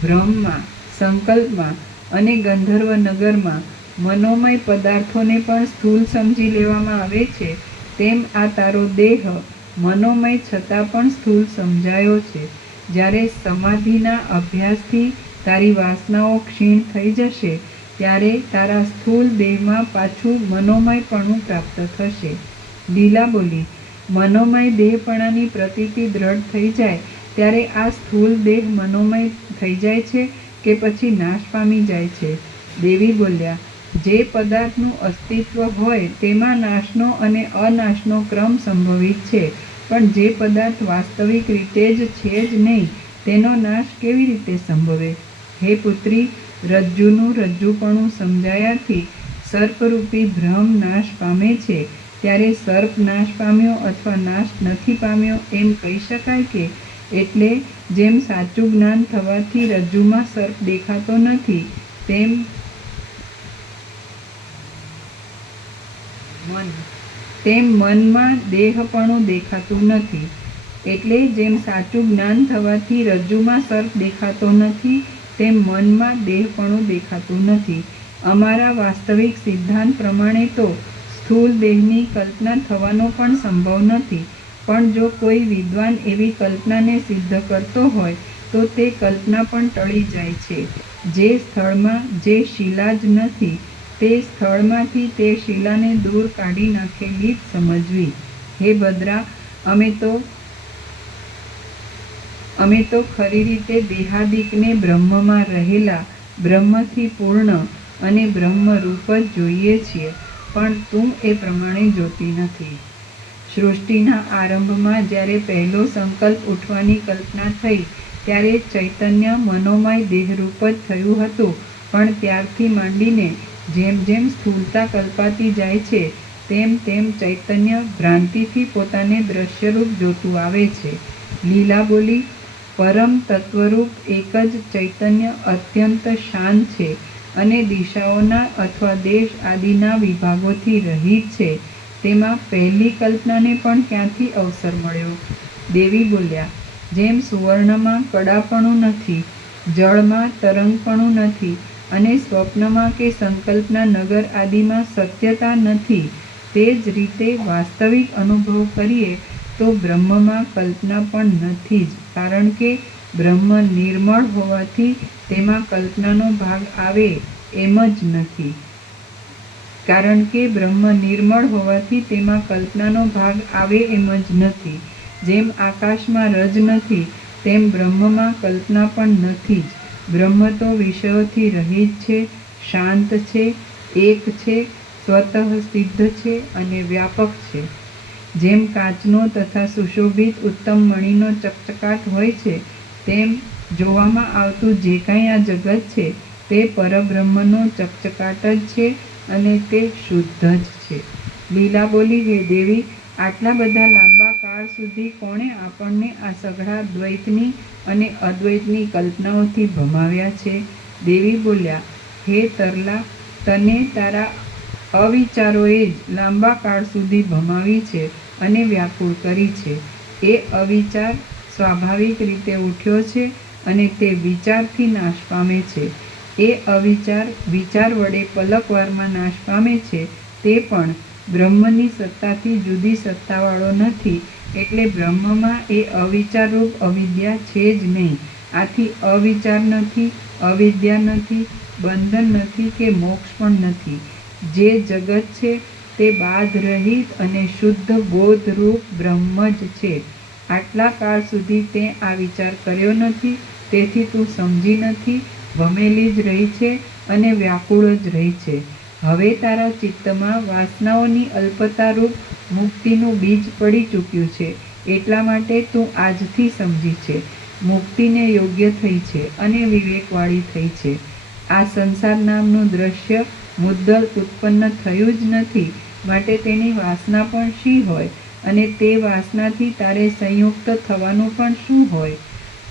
ભ્રમમાં, સંકલ્પમાં અને ગંધર્વ નગરમાં મનોમય પદાર્થોને પણ સ્થૂળ સમજી લેવામાં આવે છે, તેમ આ તારો દેહ મનોમય છતાં પણ સ્થૂળ સમજાયો છે. જ્યારે સમાધિના અભ્યાસથી તારી વાસનાઓ ક્ષીણ થઈ જશે, ત્યારે તારા સ્થૂળ દેહમાં પાછું મનોમયપણું પ્રાપ્ત થશે. લીલા બોલી, મનોમય દેહપણાની પ્રતીતિ દ્રઢ થઈ જાય ત્યારે આ સ્થૂળ દેહ મનોમય થઈ જાય છે કે પછી નાશ પામી જાય છે? દેવી બોલ્યા, જે પદાર્થનું અસ્તિત્વ હોય તેમાં નાશનો અને અનાશનો ક્રમ સંભવિત છે, પણ જે પદાર્થ વાસ્તવિક રીતે જ છે જ નહીં તેનો નાશ કેવી રીતે સંભવે? હે પુત્રી, રજ્જુનું રજ્જુપણું સમજાયાથી સર્પરૂપી ભ્રમ નાશ પામે છે. ત્યારે સર્પ નાશ પામ્યો અથવા નાશ નથી પામ્યો એમ કહી શકાય કે? એટલે જેમ સાચું જ્ઞાન થવાથી રજ્જુમાં સર્પ દેખાતો નથી તેમ મનમાં દેહપણું દેખાતું નથી. એટલે જેમ સાચું જ્ઞાન થવાથી રજ્જુમાં સર્પ દેખાતો નથી તેમ મનમાં દેહપણું દેખાતું નથી. અમારા વાસ્તવિક સિદ્ધાંત પ્રમાણે તો સ્થૂળ દેહની કલ્પના થવાનો પણ સંભવ નથી, પણ જો કોઈ વિદ્વાન એવી કલ્પનાને સિદ્ધ કરતો હોય તો તે કલ્પના પણ ટળી જાય છે. જે સ્થળમાં જે શિલા જ નથી તે સ્થળમાંથી તે શિલાને દૂર કાઢી નાખેલી જ સમજવી. હે બદ્રા, અમે તો ખરી રીતે દેહાદિકને બ્રહ્મમાં રહેલા, બ્રહ્મથી પૂર્ણ અને બ્રહ્મરૂપ જ જોઈએ છીએ, પણ તું એ પ્રમાણે જોતી નથી. સૃષ્ટિના આરંભમાં જ્યારે પહેલો સંકલ્પ ઉઠવાની કલ્પના થઈ ત્યારે ચૈતન્ય મનોમય દેહરૂપ જ થયું હતું, પણ ત્યારથી માંડીને જેમ જેમ સ્થૂળતા કલ્પાતી જાય છે તેમ તેમ ચૈતન્ય ભ્રાંતિથી પોતાને દ્રશ્યરૂપ જોતું આવે છે. લીલા બોલી, પરમ તત્વરૂપ એક જ ચૈતન્ય અત્યંત શાંત છે અને દિશાઓના અથવા દેશ આદિના વિભાગોથી રહિત છે. તેમાં પહેલી કલ્પનાને પણ ક્યાંથી અવસર મળ્યો? દેવી બોલ્યા, જેમ સુવર્ણમાં કડાપણું નથી, જળમાં તરંગપણું નથી અને સ્વપ્નમાં કે સંકલ્પના નગર આદિમાં સત્યતા નથી, તે જ રીતે વાસ્તવિક અનુભવ કરીએ તો બ્રહ્મમાં કલ્પના પણ નથી જ, કારણ કે બ્રહ્મ નિર્મળ હોવાથી તેમાં કલ્પનાનો ભાગ આવે એમ જ નથી. કારણ કે બ્રહ્મ નિર્મળ હોવાથી તેમાં કલ્પનાનો ભાગ આવે એમ જ નથી. જેમ આકાશમાં રજ નથી તેમ બ્રહ્મમાં કલ્પના પણ નથી જ. બ્રહ્મ તો વિષયોથી રહિત છે, શાંત છે, એક છે, સ્વતઃ સિદ્ધ છે અને વ્યાપક છે. જેમ કાચનો તથા સુશોભિત ઉત્તમ મણીનો ચકચકાટ હોય છે તેમ જોવામાં આવતું જે કાંઈ આ જગત છે તે પરબ્રહ્મનો ચકચકાટ જ છે અને તે શુદ્ધ જ છે. લીલા બોલી, હે દેવી, આટલા બધા લાંબા કાળ સુધી કોણે આપણને આ સઘળા દ્વૈતની અને અદ્વૈતની કલ્પનાઓથી ભમાવ્યા છે? દેવી બોલ્યા, હે તરલા, તને તારા અવિચારોએ જ લાંબા કાળ સુધી ભમાવી છે અને વ્યાકુળ કરી છે. એ અવિચાર સ્વાભાવિક રીતે ઉઠ્યો છે અને તે વિચારથી નાશ પામે છે. એ અવિચાર વિચાર વડે પલકવારમાં નાશ પામે છે, તે પણ બ્રહ્મની સત્તાથી જુદી સત્તાવાળો નથી. એટલે બ્રહ્મમાં એ અવિચારરૂપ અવિદ્યા છે જ નહીં. આથી અવિચાર નથી, અવિદ્યા નથી, બંધન નથી કે મોક્ષ પણ નથી. જે જગત છે તે બાધ રહિત અને શુદ્ધ બોધરૂપ બ્રહ્મ જ છે. આટલા કાળ સુધી તે આ વિચાર કર્યો નથી, તેથી તું સમજી નથી, ભમેલી જ રહી છે અને વ્યાકુળ જ રહી છે. હવે તારા ચિત્તમાં વાસનાઓની અલ્પતારૂપ મુક્તિનું બીજ પડી ચૂક્યું છે, એટલા માટે તું આજથી સમજી છે, મુક્તિને યોગ્ય થઈ છે અને વિવેકવાળી થઈ છે. આ સંસાર નામનું દ્રશ્ય મુદ્દલ ઉત્પન્ન થયું જ નથી, માટે તેની વાસના પણ શી હોય અને તે વાસનાથી તારે સંયુક્ત થવાનું પણ શું હોય?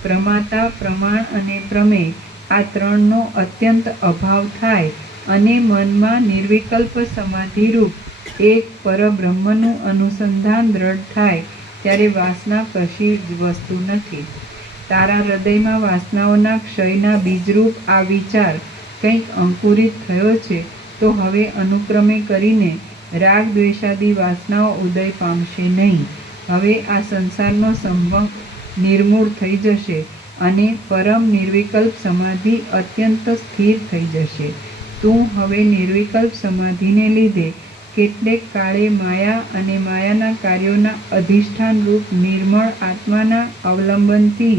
પ્રમાતા, પ્રમાણ અને પ્રમેય આ ત્રણનો અત્યંત અભાવ થાય અને મનમાં નિર્વિકલ્પ સમાધિરૂપ એક પરબ્રહ્મનું અનુસંધાન દ્રઢ થાય ત્યારે વાસના કશી જ વસ્તુ નથી. તારા હૃદયમાં વાસનાઓના ક્ષયના બીજરૂપ આ વિચાર કંઈક અંકુરિત થયો છે તો હવે અનુક્રમે કરીને રાગ દ્વેષાદી વાસનાઓ ઉદય પામશે નહીં. હવે આ સંસારનો સંભવ નિર્મૂળ થઈ જશે અને પરમ નિર્વિકલ્પ સમાધિ અત્યંત સ્થિર થઈ જશે. તું હવે નિર્વિકલ્પ સમાધિને લીધે કેટલેક કાળે માયા અને માયાના કાર્યોના અધિષ્ઠાનરૂપ નિર્મળ આત્માના અવલંબનથી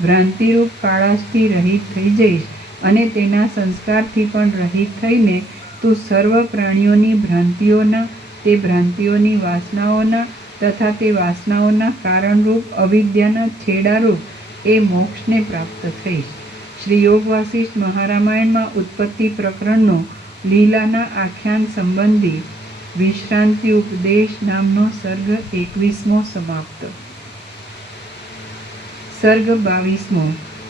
ભ્રાંતિરૂપ કાળાશથી રહિત થઈ જઈશ અને તેના સંસ્કારથી પણ રહિત થઈને તું સર્વ પ્રાણીઓની ભ્રાંતિઓના, તે ભ્રાંતિઓની વાસનાઓના તથા તે વાસનાઓના કારણરૂપ અવિદ્યાના છેડારૂપ એ મોક્ષને પ્રાપ્ત થઈશ. શ્રી યોગ વાસિષ્ઠ મહારામાયણમાં ઉત્પત્તિ પ્રકરણનો લીલાના આખ્યાન સંબંધી વિશ્રાંતિ ઉપદેશ નામનો સર્ગ 21મો સમાપ્ત. સર્ગ 22મો.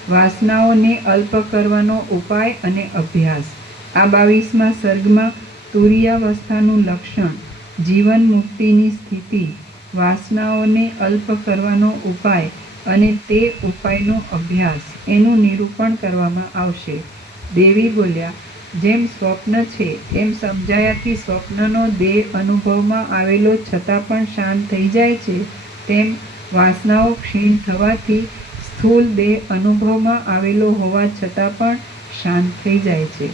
વાસનાઓને અલ્પ કરવાનો ઉપાય અને અભ્યાસ. આ 22મા સર્ગમાં તુરીયાવસ્થાનું લક્ષણ, જીવન મુક્તિની સ્થિતિ, વાસનાઓને અલ્પ કરવાનો ઉપાય અને તે ઉપાયનો અભ્યાસ એનું નિરૂપણ કરવામાં આવશે. દેવી બોલ્યા, જેમ સ્વપ્ન છે એમ સમજાયાથી સ્વપ્નનો દેહ અનુભવમાં આવેલો છતાં પણ શાંત થઈ જાય છે, તેમ વાસનાઓ ક્ષીણ થવાથી સ્થૂલ દેહ અનુભવમાં આવેલો હોવા છતાં પણ શાંત થઈ જાય છે.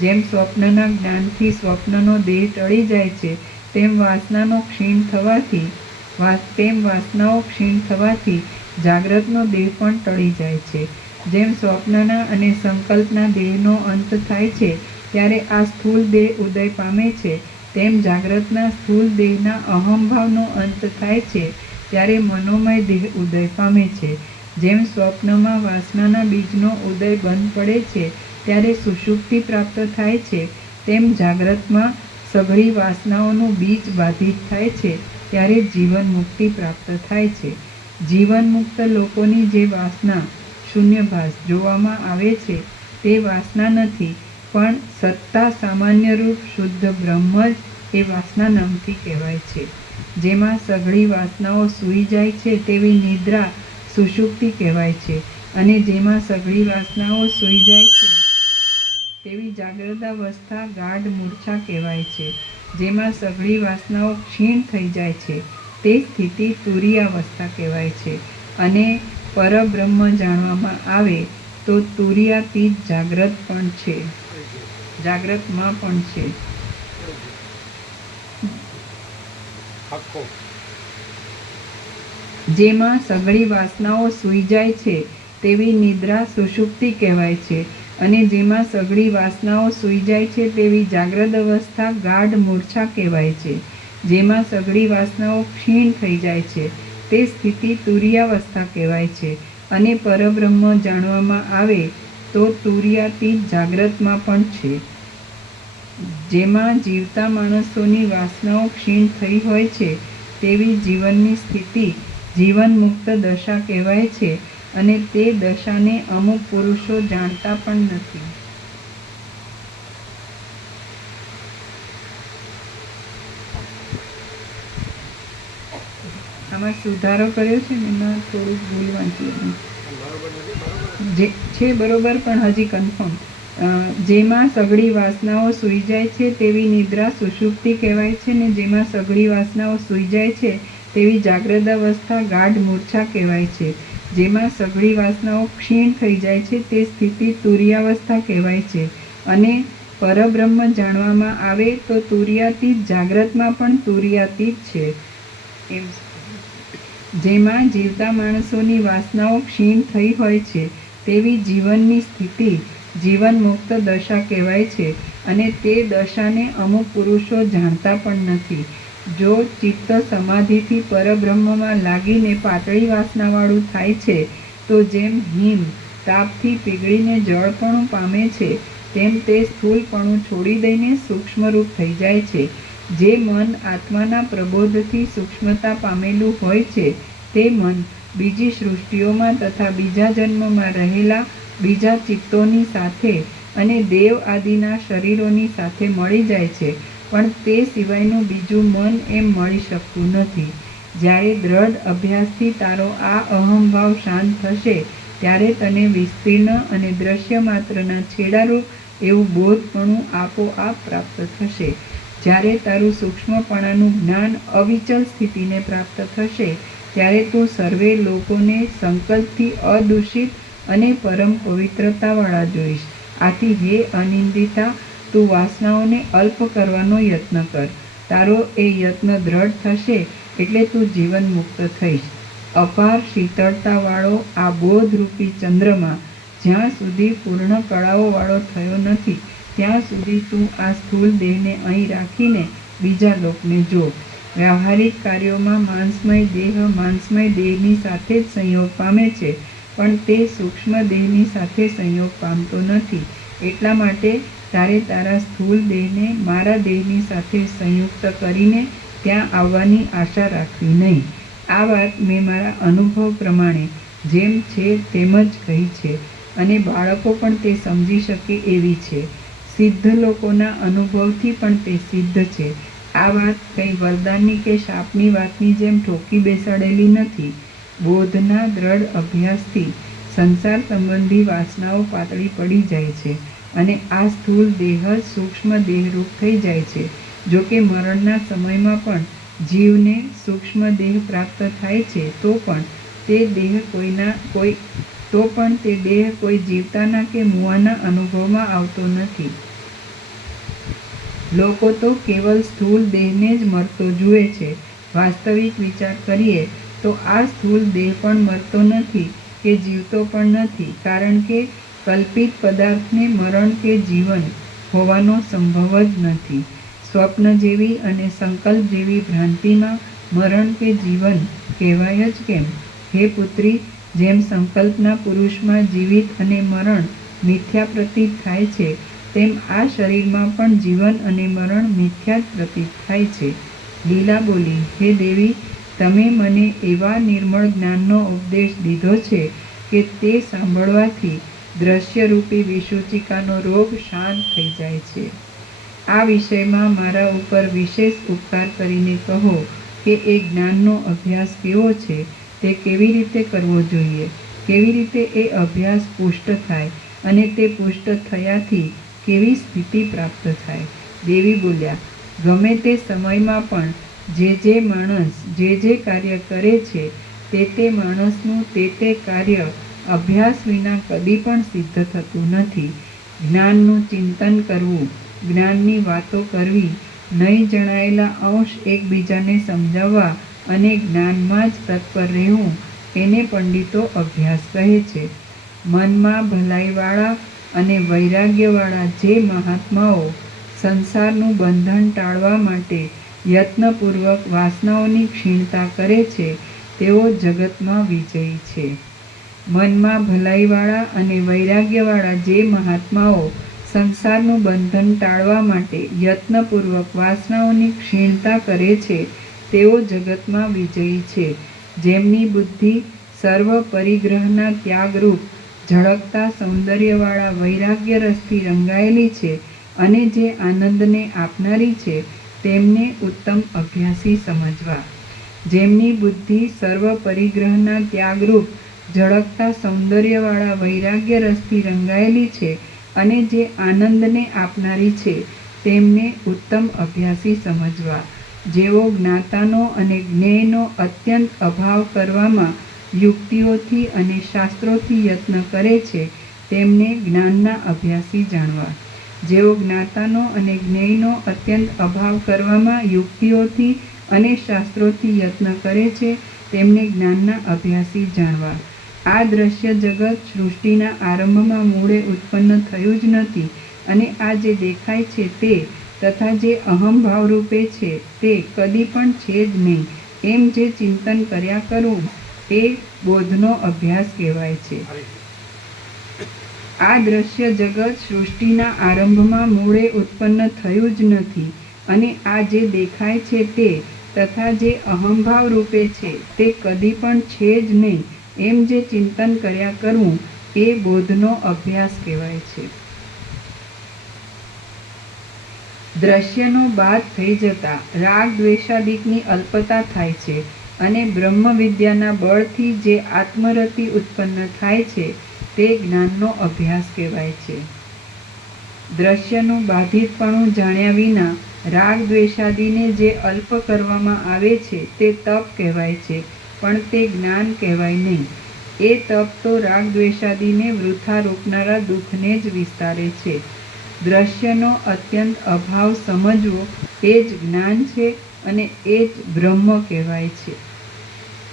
જેમ સ્વપ્નના જ્ઞાનથી સ્વપ્નનો દેહ ટળી જાય છે, તેમ વાસનાઓ ક્ષીણ થવાથી જાગ્રતનો દેહ પણ ટળી જાય છે. જેમ સ્વપ્નના અને સંકલ્પના દેહનો અંત થાય છે ત્યારે આ સ્થૂળ દેહ ઉદય પામે છે, તેમ જાગ્રતના સ્થૂળ દેહના અહંભાવનો અંત થાય છે ત્યારે મનોમય દેહ ઉદય પામે છે. જેમ સ્વપ્નમાં વાસનાના બીજનો ઉદય બંધ પડે છે ત્યારે સુષુપ્તિ પ્રાપ્ત થાય છે, તેમ જાગ્રતમાં સઘળી વાસનાઓનું બીજ બાધિત થાય છે ત્યારે જીવન મુક્તિ પ્રાપ્ત થાય છે. જીવન મુક્ત લોકોની જે વાસના શૂન્યભાસ જોવામાં આવે છે તે વાસના નથી, પણ સત્તા સામાન્ય રૂપ શુદ્ધ બ્રહ્મ જ એ વાસના નામથી કહેવાય છે. જેમાં સઘળી વાસનાઓ સૂઈ જાય છે તેવી નિદ્રા સુષુપ્તિ કહેવાય છે, અને જેમાં સઘળી વાસનાઓ સૂઈ જાય છે તેવી જાગ્રતાવસ્થા ગાઢ મૂર્છા કહેવાય છે. જેમાં સઘળી વાસનાઓ ક્ષીણ થઈ જાય છે તે સ્થિતિ તુરીયાવસ્થા કહેવાય છે. અને પરબ્રહ્મ જાણવામાં આવે તો તુરીયાતીત જાગ્રતમાં પણ છે. આખો જેમાં સઘળી વાસનાઓ સૂઈ જાય છે તેવી નિદ્રા સુષુપ્તિ કહેવાય છે, અને જેમાં સઘળી વાસનાઓ સૂઈ જાય છે તેવી જાગ્રત અવસ્થા ગાઢ મૂર્છા કહેવાય છે. જેમાં સઘળી વાસનાઓ ક્ષીણ થઈ જાય છે તે સ્થિતિ તુરીયાવસ્થા કહેવાય છે. અને પરબ્રહ્મ જાણવામાં આવે તો તુરીયાતીત જાગ્રતમાં પણ છે. જેમાં જીવતા માણસોની વાસનાઓ ક્ષીણ થઈ હોય છે તેવી જીવનની સ્થિતિ જીવન મુક્ત દશા કહેવાય છે, અને તે દશાને અમુક પુરુષો જાણતા પણ નથી. આમાં સુધારો કર્યો છે ને, એમાં થોડુંક ભૂલ વાંચી બરોબર નથી, બરોબર જે છે બરોબર, પણ હજી કન્ફર્મ. જેમાં સઘળી વાસનાઓ સૂઈ જાય છે તેવી નિદ્રા સુષુપ્તિ કહેવાય છે, ને જેમાં સઘળી વાસનાઓ સૂઈ જાય છે તેવી જાગ્રત અવસ્થા ગાઢ મૂર્છા કહેવાય છે. જેમાં સઘળી વાસનાઓ ક્ષીણ થઈ જાય છે તે સ્થિતિ તુરીયાવસ્થા કહેવાય છે. અને પરબ્રહ્મ જાણવામાં આવે તો તુરીયાતીત જાગ્રતમાં પણ તુરીયાતીત છે. જેમાં જીવતા માણસોની વાસનાઓ ક્ષીણ થઈ હોય છે તેવી જીવનની સ્થિતિ જીવન મુક્ત દશા કહેવાય છે, અને તે દશાને અમુક પુરુષો જાણતા પણ નથી. જો ચિત્ત સમાધિથી પરબ્રહ્મમાં લાગીને પાતળી વાસનાવાળું થાય છે તો જેમ હિમ તાપથી પીગળીને જળપણું પામે છે, તેમ તે સ્થૂળપણું છોડી દઈને સૂક્ષ્મરૂપ થઈ જાય છે. જે મન આત્માના પ્રબોધથી સૂક્ષ્મતા પામેલું હોય છે તે મન બીજી સૃષ્ટિઓમાં તથા બીજા જન્મમાં રહેલા બીજા ચિત્તોની સાથે અને દેવ આદિના શરીરોની સાથે મળી જાય છે, પણ તે સિવાયનું બીજું મન એમ મળી શકતું નથી. જ્યારે દ્રઢ અભ્યાસથી તારો આ અહંભાવ શાંત થશે ત્યારે તને વિસ્તીર્ણ અને દ્રશ્ય માત્રના છેડારૂપ એવું બોધપણું આપોઆપ પ્રાપ્ત થશે. જ્યારે તારું સૂક્ષ્મપણાનું જ્ઞાન અવિચલ સ્થિતિને પ્રાપ્ત થશે ત્યારે તું સર્વે લોકોને સંકલ્પથી અદૂષિત અને પરમ પવિત્રતાવાળા જોઈશ. આથી હે અનિંદિતા, તું વાસનાઓને અલ્પ કરવાનો યત્ન કર. તારો એ યત્ન દ્રઢ થશે એટલે તું જીવન મુક્ત થઈશ. અપાર શીતળતાવાળો આ બોધરૂપી ચંદ્રમા જ્યાં સુધી પૂર્ણ કળાઓવાળો થયો નથી ત્યાં સુધી તું આ સ્થૂળ દેહને અહીં રાખીને બીજા લોકને જો. વ્યવહારિક કાર્યોમાં માંસમય દેહની સાથે જ સંયોગ પામે છે, પણ તે સૂક્ષ્મ દેહની સાથે સંયોગ પામતો નથી. એટલા માટે તારે તારા સ્થૂળ દેહને મારા દેહની સાથે સંયુક્ત કરીને ત્યાં આવવાની આશા રાખવી નહીં. આ વાત મેં મારા અનુભવ પ્રમાણે જેમ છે તેમ જ કહી છે, અને બાળકો પણ તે સમજી શકે એવી છે. સિદ્ધ લોકોના અનુભવથી પણ તે સિદ્ધ છે. આ વાત કંઈ વરદાનની કે શાપની વાતની જેમ ઠોકી બેસાડેલી નથી. બોધના દ્રઢ અભ્યાસથી સંસાર સંબંધી વાસનાઓ પાતળી પડી જાય છે, અને આ સ્થૂળ દેહ જ સૂક્ષ્મ દેહરૂપ થઈ જાય છે. જોકે મરણના સમયમાં પણ જીવને સૂક્ષ્મ દેહ પ્રાપ્ત થાય છે, તો પણ તે દેહ કોઈ જીવતાના કે મુવાના અનુભવમાં આવતો નથી. લોકો તો કેવલ સ્થૂળ દેહને જ મરતો જુએ છે. વાસ્તવિક વિચાર કરીએ તો આ સ્થૂળ દેહ પણ મરતો નથી કે જીવતો પણ નથી, કારણ કે કલ્પિત પદાર્થને મરણ કે જીવન હોવાનો સંભવ જ નથી. સ્વપ્ન જેવી અને સંકલ્પ જેવી ભ્રાંતિમાં મરણ કે જીવન કહેવાય જ કેમ? હે પુત્રી, જેમ સંકલ્પના પુરુષમાં જીવિત અને મરણ મિથ્યા પ્રતીત થાય છે, તેમ આ શરીરમાં પણ જીવન અને મરણ મિથ્યા જ પ્રતીત થાય છે. લીલા બોલી, હે દેવી, તમે મને એવા નિર્મળ જ્ઞાનનો ઉપદેશ દીધો છે કે તે સાંભળવાથી દ્રશ્યરૂપી વિસૂચિકાનો રોગ શાંત થઈ જાય છે. આ વિષયમાં મારા ઉપર વિશેષ ઉપકાર કરીને કહો કે એ જ્ઞાનનો અભ્યાસ કેવો છે, તે કેવી રીતે કરવો જોઈએ, કેવી રીતે એ અભ્યાસ પુષ્ટ થાય, અને તે પુષ્ટ થયાથી કેવી સ્થિતિ પ્રાપ્ત થાય. દેવી બોલ્યા, ગમે તે સમયમાં પણ જે માણસ જે કાર્ય કરે છે, તે માણસનું તે કાર્ય અભ્યાસ વિના કદી પણ સિદ્ધ થતું નથી. જ્ઞાનનું ચિંતન કરવું, જ્ઞાનની વાતો કરવી, નહીં જણાયેલા અંશ એકબીજાને સમજાવવા અને જ્ઞાનમાં જ તત્પર રહેવું, એને પંડિતો અભ્યાસ કહે છે. મનમાં ભલાઈવાળા અને વૈરાગ્યવાળા જે મહાત્માઓ સંસારનું બંધન ટાળવા માટે યત્નપૂર્વક વાસનાઓની ક્ષીણતા કરે છે, તેઓ જગતમાં વિજયી છે. મનમાં ભલાઈવાળા અને વૈરાગ્યવાળા જે મહાત્માઓ સંસારનું બંધન ટાળવા માટે યત્નપૂર્વક વાસનાઓની ક્ષીણતા કરે છે, તેઓ જગતમાં વિજયી છે. જેમની બુદ્ધિ સર્વ પરિગ્રહના ત્યાગરૂપ ઝળકતા સૌંદર્યવાળા વૈરાગ્ય રસથી રંગાયેલી છે, અને જે આનંદને આપનારી છે, તેમને ઉત્તમ અભ્યાસી સમજવા. જેમની બુદ્ધિ સર્વ પરિગ્રહના ત્યાગરૂપ ઝળકતા સૌંદર્યવાળા વૈરાગ્ય રસથી રંગાયેલી છે, અને જે આનંદને આપનારી છે, તેમને ઉત્તમ અભ્યાસી સમજવા. જેઓ જ્ઞાતાનો અને જ્ઞેયનો અત્યંત અભાવ કરવામાં યુક્તિઓથી અને શાસ્ત્રોથી યત્ન કરે છે, તેમને જ્ઞાનના અભ્યાસી જાણવા. જેઓ જ્ઞાતાનો અને જ્ઞેયનો અત્યંત અભાવ કરવામાં યુક્તિઓથી અને શાસ્ત્રોથી યત્ન કરે છે, તેમને જ્ઞાનના અભ્યાસી જાણવા. આ દ્રશ્ય જગત સૃષ્ટિના આરંભમાં મૂળે ઉત્પન્ન થયું જ નથી, અને આ જે દેખાય છે તે તથા જે અહંભાવરૂપે છે તે કદી પણ છે જ નહીં, એમ જે ચિંતન કર્યા કરવું, એ બોધનો અભ્યાસ કહેવાય છે. આ દ્રશ્ય જગત સૃષ્ટિના આરંભમાં મૂળે ઉત્પન્ન થયું જ નથી, અને આ જે દેખાય છે તે તથા જે અહંભાવ રૂપે છે તે કદી પણ છે જ નહીં, એમ જે ચિંતન કર્યા કરવું, એ બોધનો અભ્યાસ કહેવાય છે. દ્રશ્યનો બાદ થઈ જતા રાગ દ્વેષાદિકની અલ્પતા થાય છે, અને બ્રહ્મ વિદ્યાના બળથી જે આત્મરતિ ઉત્પન્ન થાય છે, તે જ્ઞાનનો અભ્યાસ કહેવાય છે. દ્રશ્યનું બાધિતપણું જાણ્યા વિના રાગ દ્વેષાદિને જે અલ્પ કરવામાં આવે છે તે તપ કહેવાય છે, પણ તે જ્ઞાન કહેવાય નહીં. એ તપ તો રાગ દ્વેષાદિને વૃથા રોકનારા દુઃખને જ વિસ્તારે છે. દ્રશ્યનો અત્યંત અભાવ સમજવો એ જ જ્ઞાન છે, અને એ જ બ્રહ્મ કહેવાય છે.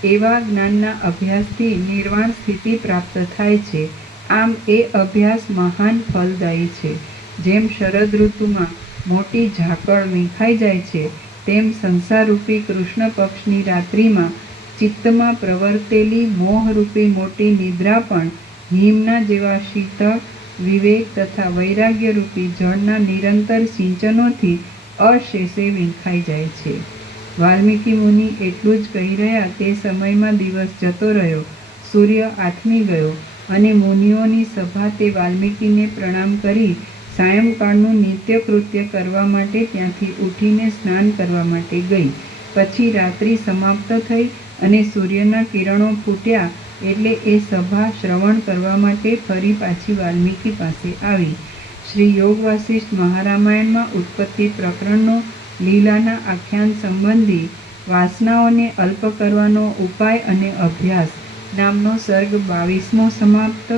એવા જ્ઞાનના અભ્યાસથી નિર્વાણ સ્થિતિ પ્રાપ્ત થાય છે. આમ એ અભ્યાસ મહાન ફલદાયી છે. જેમ શરદ ઋતુમાં મોટી ઝાકળ મીંખાઈ જાય છે, તેમ સંસારરૂપી કૃષ્ણ પક્ષની રાત્રિમાં ચિત્તમાં પ્રવર્તેલી મોહરૂપી મોટી નિદ્રા પણ હિમના જેવા શીતળ વિવેક તથા વૈરાગ્યરૂપી જળના નિરંતર સિંચનોથી અશેષે વીંખાઈ જાય છે. વાલ્મીકી મુનિ એટલું જ કહી રહ્યા તે સમયમાં દિવસ જતો રહ્યો, સૂર્ય આથમી ગયો અને મુનિઓની સભા તે વાલ્મીકીને પ્રણામ કરી સાયંકાળનું નિત્યકૃત્ય કરવા માટે ત્યાંથી ઉઠીને સ્નાન કરવા માટે ગઈ. પછી રાત્રિ સમાપ્ત થઈ અને સૂર્યના કિરણો ફૂટ્યા એટલે એ સભા શ્રવણ કરવા માટે ફરી પાછી વાલ્મીકી પાસે આવી. શ્રી યોગ વાસિષ્ઠ મહારામાયણમાં ઉત્પત્તિ પ્રકરણનો લીલાના આખ્યાન સંબંધી વાસનાઓને અલ્પ કરવાનો ઉપાય અને અભ્યાસ નામનો સર્ગ 22મો સમાપ્ત.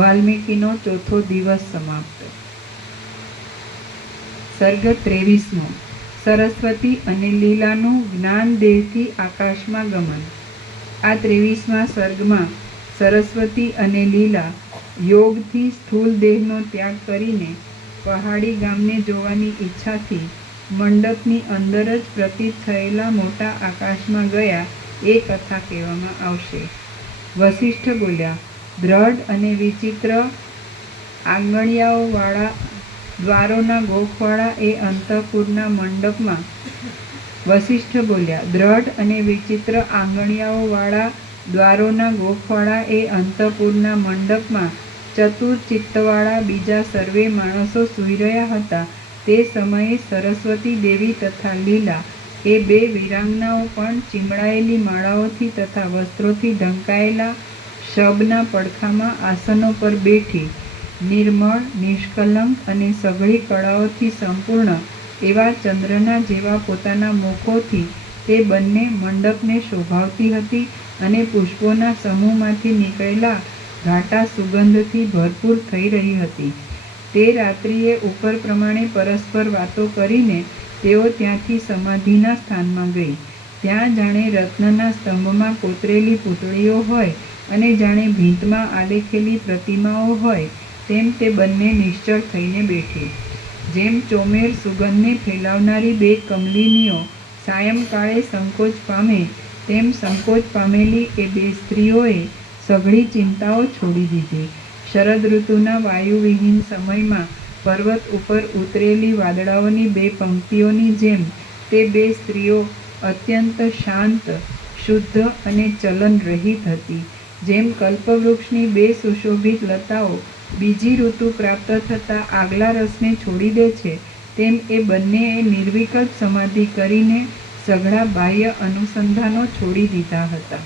વાલ્મીકીનો ચોથો દિવસ સમાપ્ત. સર્ગ 23મો. સરસ્વતી અને લીલાનું જ્ઞાન દેહથી આકાશમાં ગમન. આ 23મા સર્ગમાં સરસ્વતી અને લીલા યોગથી સ્થૂલ દેહનો ત્યાગ કરીને પહાડી ગામને જોવાની ઈચ્છાથી મંડપની અંદર જ પ્રતીત થયેલા મોટા આકાશમાં ગયા એ કથા કહેવામાં આવશે. વસિષ્ઠ બોલ્યા, દ્રઢ અને વિચિત્ર આંગણિયાઓવાળા દ્વારોના ગોખવાળા એ અંતઃપુરના મંડપમાં વસિષ્ઠ બોલ્યા, દ્રઢ અને વિચિત્ર આંગણિયાઓવાળા દ્વારોના ગોખવાળા એ અંતઃપુરના મંડપમાં ચતુર ચિત્તવાળા બીજા સર્વે માણસો સૂઈ રહ્યા હતા. તે સમયે સરસ્વતી દેવી તથા લીલા એ બે વીરાંગનાઓ પણ ચીમડાયેલી માળાઓથી તથા વસ્ત્રોથી ઢંકાયેલા શબના પડખામાં આસનો પર બેઠી નિર્મળ, નિષ્કલંક અને સઘળી કળાઓથી સંપૂર્ણ એવા ચંદ્રના જેવા પોતાના મુખોથી તે બંને મંડપને શોભાવતી હતી અને પુષ્પોના સમૂહમાંથી નીકળેલા ઘાટા સુગંધથી ભરપૂર થઈ રહી હતી. તે રાત્રિએ ઉપર પ્રમાણે પરસ્પર વાતો કરીને તેઓ ત્યાંથી સમાધિના સ્થાનમાં ગઈ. ત્યાં જાણે રત્નના સ્તંભમાં કોતરેલી પૂતળીઓ હોય અને જાણે ભીંતમાં આલેખેલી પ્રતિમાઓ હોય તેમ તે બંને નિશ્ચળ થઈને બેઠી. જેમ ચોમેર સુગંધને ફેલાવનારી બે કમલિનીઓ સાયંકાળે સંકોચ પામે તેમ સંકોચ પામેલી એ બે સ્ત્રીઓએ સઘળી ચિંતાઓ છોડી દીધી. શરદ ઋતુના વાયુવિહીન સમયમાં પર્વત ઉપર ઉતરેલી વાદળાઓની બે પંક્તિઓની જેમ તે બે સ્ત્રીઓ અત્યંત શાંત, શુદ્ધ અને ચલન રહિત હતી. જેમ કલ્પવૃક્ષની બે સુશોભિત લતાઓ બીજી ઋતુ પ્રાપ્ત થતાં આગલા રસને છોડી દે છે, તેમ એ બંનેએ નિર્વિકલ્પ સમાધિ કરીને સઘળા બાહ્ય અનુસંધાનો છોડી દીધા હતા.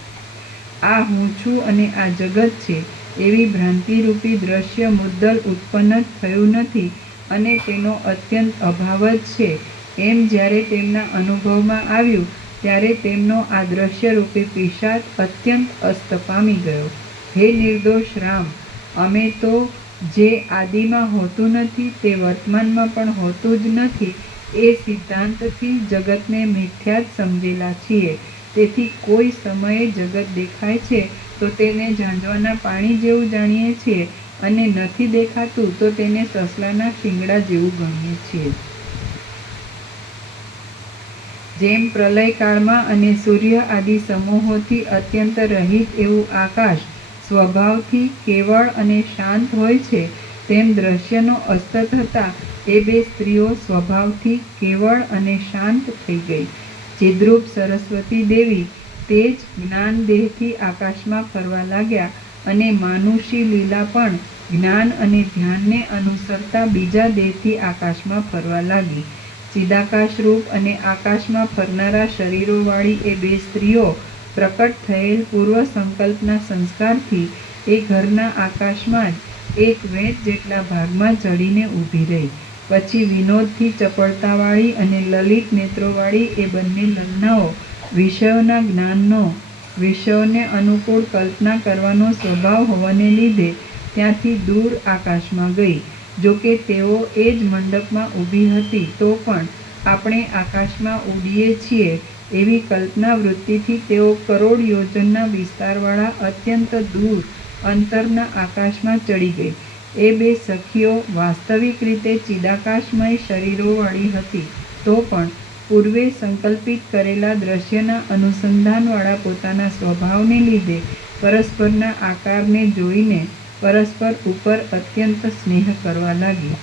આ હું છું અને આ જગત છે એવી ભ્રાંતિરૂપી દ્રશ્ય મુદ્દલ ઉત્પન્ન જ થયું નથી અને તેનો અત્યંત અભાવ જ છે એમ જ્યારે તેમના અનુભવમાં આવ્યું ત્યારે તેમનો આ દ્રશ્યરૂપી પિશાચ અત્યંત અસ્ત પામી ગયો. હે નિર્દોષ રામ, અમે તો જે આદિમાં હોતું નથી તે વર્તમાનમાં પણ હોતું જ નથી એ સિદ્ધાંતથી જગતને મિથ્યા જ સમજેલા છીએ. તેથી કોઈ સમયે જગત દેખાય છે તો તેને ઝાંઝવાના પાણી જેવું જાણીએ છીએ અને નથી દેખાતું તો તેને સસલાના શિંગડા જેવું ગણીએ છીએ. જેમ પ્રલયકાળમાં અને સૂર્ય આદિ સમૂહોથી અત્યંત રહિત એવું આકાશ સ્વભાવથી કેવળ અને શાંત હોય છે, તેમ દ્રશ્યનો અસ્ત થતાં એ બે સ્ત્રીઓ સ્વભાવથી કેવળ અને શાંત થઈ ગઈ. ચિદ્રૂપ સરસ્વતી દેવી તે જ જ્ઞાન દેહથી આકાશમાં ફરવા લાગ્યા અને માનુષી લીલા પણ જ્ઞાન અને ધ્યાનને અનુસરતા બીજા દેહથી આકાશમાં ફરવા લાગી. ચિદાકાશ રૂપ અને આકાશમાં ફરનારા શરીરોવાળી એ બે સ્ત્રીઓ પ્રકટ થયેલ પૂર્વ સંકલ્પના સંસ્કારથી એ ઘરના આકાશમાં જ એક વેંત જેટલા ભાગમાં ચડીને ઊભી રહી. પછી વિનોદથી ચપળતાવાળી અને લલિત નેત્રોવાળી એ બંને લલનાઓ વિષયોના જ્ઞાનનો, વિષયોને અનુકૂળ કલ્પના કરવાનો સ્વભાવ હોવાને લીધે ત્યાંથી દૂર આકાશમાં ગઈ. જોકે તેઓ એ જ મંડપમાં ઊભી હતી તો પણ આપણે આકાશમાં ઉડીએ છીએ એવી કલ્પના વૃત્તિથી તેઓ કરોડ યોજનના વિસ્તારવાળા અત્યંત દૂર અંતરના આકાશમાં ચડી ગઈ. એ બે સખીઓ વાસ્તવિક રીતે ચિદાકાશમય શરીરોવાળી હતી, તો પણ પૂર્વે સંકલ્પિત કરેલા દ્રશ્યના અનુસંધાનવાળા પોતાના સ્વભાવને લીધે પરસ્પરના આકારને જોઈને પરસ્પર ઉપર અત્યંત સ્નેહ કરવા લાગી.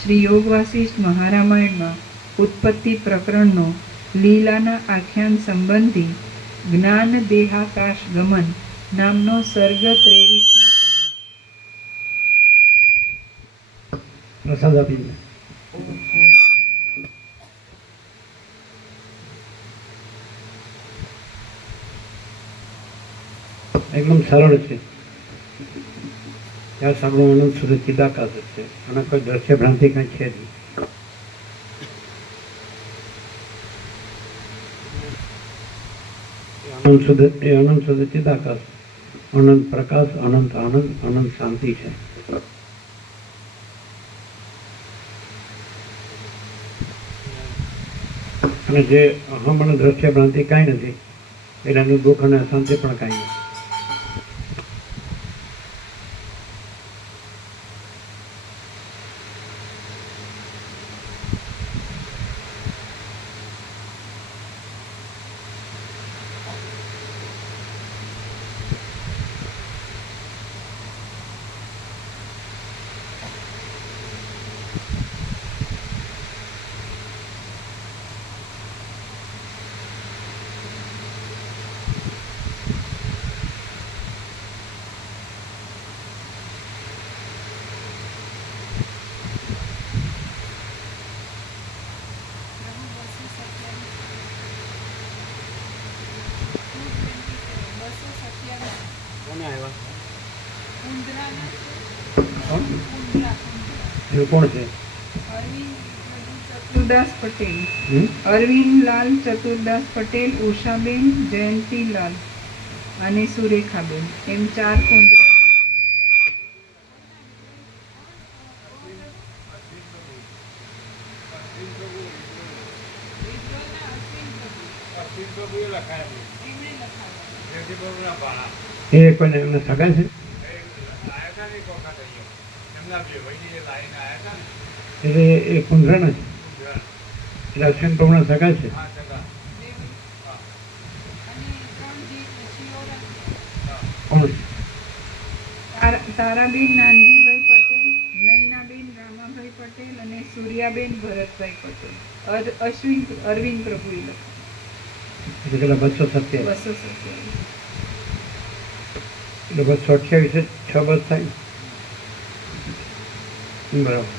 શ્રી યોગ વાસિષ્ઠ મહારામાયણમાં ઉત્પત્તિ પ્રકરણનો લીલાના આખ્યાન સંબંધી જ્ઞાન દેહાકાશ ગમન નામનો સર્ગ 23મો પ્રસાદ આપીને એકદમ સરળ છે. ત્યાં સાંભળવું અનંત સુધી ચિદાકાશ જ છે અને કોઈ દ્રશ્ય ભ્રાંતિ કંઈ છે નહીં. અનંત સુધી ચિદાકાશ, અનંત પ્રકાશ, અનંત આનંદ, અનંત શાંતિ છે. અને જે અહમ અને દ્રશ્ય ભ્રાંતિ કાંઈ નથી એટલે એનું દુઃખ અને અશાંતિ પણ કાંઈ નથી. કોને આવ્યા? એ કોણ છે? ચતુરદાસ પટેલ, અરવિંદલાલ ચતુરદાસ પટેલ, ઉષાબેન, જયંતીલાલ અને સુરેખાબેન, એમ 4 કુંદરાના. એ કોઈને એમને સગા છે? એટલે એ કુંદરાના છે, એટલે અશ્વિન પ્રભુના સગા છે. કોણ છે? તારાબેન નાનજીભાઈ પટેલ, નયનાબેન રામાભાઈ પટેલ અને સૂર્યાબેન ભરતભાઈ પટેલ. અરવિંદ પ્રભુએ લખ્યું. એટલે પેલા 227 227. એટલે 228 6 બસ થાય. બરાબર.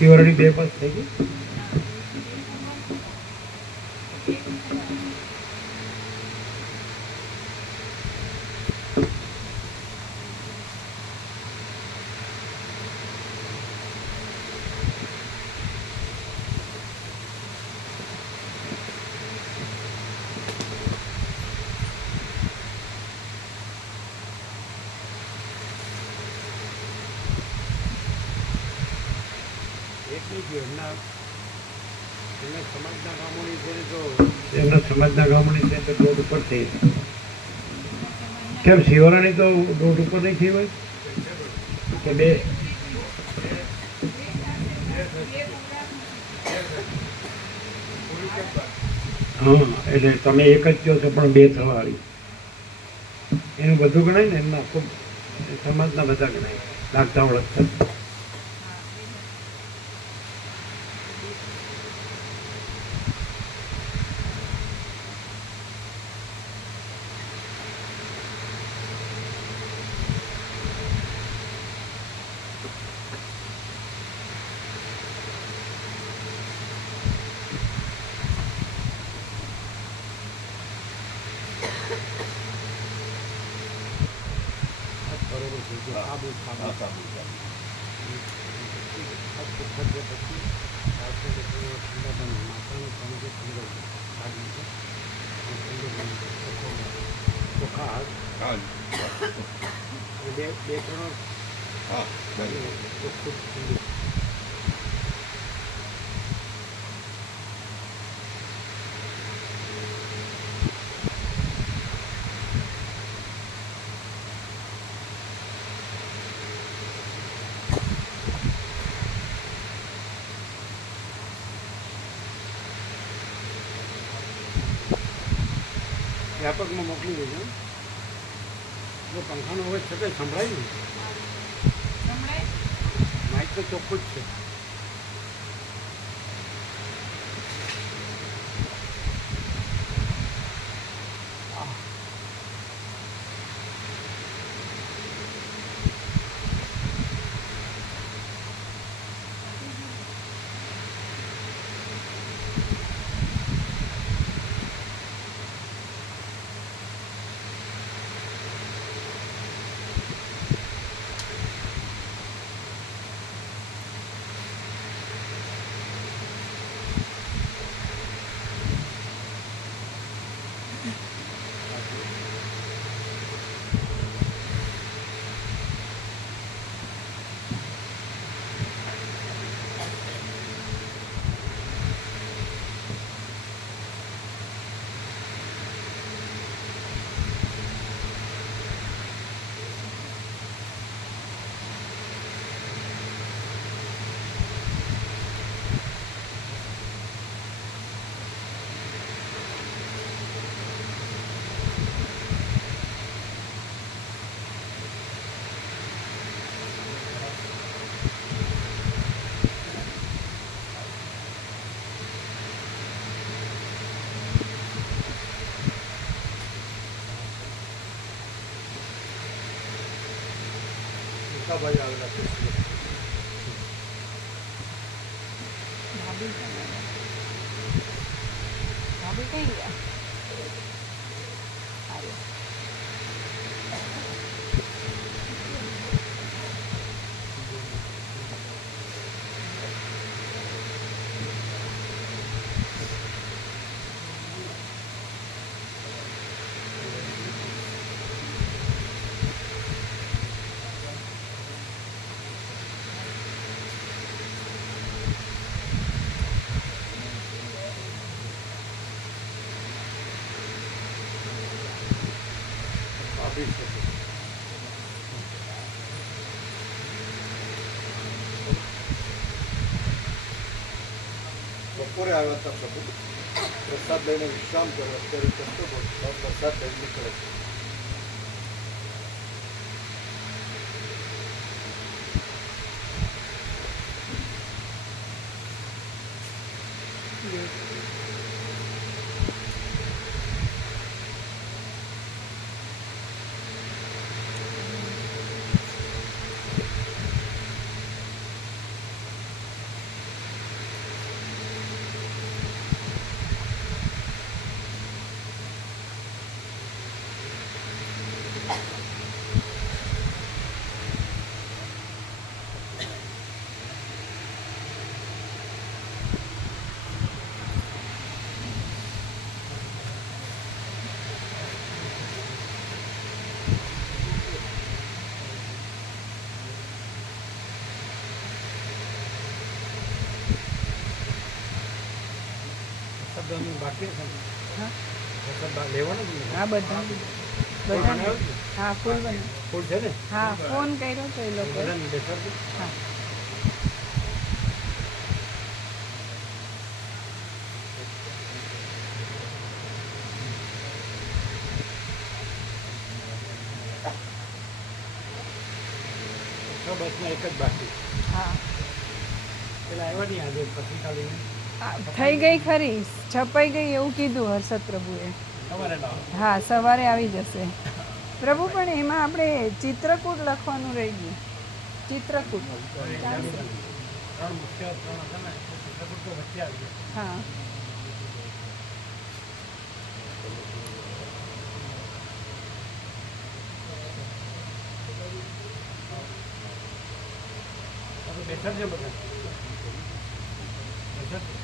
શિવરડી 2 બસ થઈ ગઈ. એમના સમાજના ગામોની છે તો રોડ ઉપર થઈ. કેમ શિવરાણી તો રોડ ઉપર નહીં થઈ હોય કે 2? હા, એટલે તમે એક જ કહો છો પણ 2 થવા આવી. એનું બધું ગણાય ને, એમના ખૂબ સમાજના બધા ગણાય, લાગતા ઓળખતા. ઠંડા પણ માતાનું પણ જે ઠંડો લાગી છે ઠંડો પણ ચોખ્ખા હાથ બે ત્રણ ચોખ્ખું ઠંડુ. વ્યાપકમાં મોકલી દેજો. જો પંખાનો અવાજ છતાંય સંભળાય ને, માઇક તો ચોખ્ખું જ છે. ભાઈ આવેલા છે. ભાભી કઈ ગયા? બપોરે આવ્યા હતા પ્રભુ, પ્રસાદ લઈને વિશ્રામ કર્યો. અત્યારે ચંદ્ર પ્રસાદ લઈને નીકળે છે. બાકી છે લેવાનું જ નહીં. હા, બધા હા, ફૂલ બને. ફૂલ છે ને? હા, ફોન કર્યો તો એ લોકો. બધાને બેસાડજો. હા. બસમાં એક જ બાકી. હા, પેલા આવ્યા નહીં આજે પત્રિકા લઈને. થઈ ગઈ ખરી, છપાઈ ગઈ એવું કીધું હર્ષદ પ્રભુએ. સવારે લાવો. હા, સવારે આવી જશે પ્રભુ. પણ એમાં આપણે ચિત્રકૂટ લખવાનું રહી ગયું. ચિત્રકૂટ ચાલશે? ત્રણ મુખ્ય ત્રણ હતા ને, ચિત્રકૂટ તો વચ્ચે આવી ગયા. હા. બેસાડજો બધા. એટલે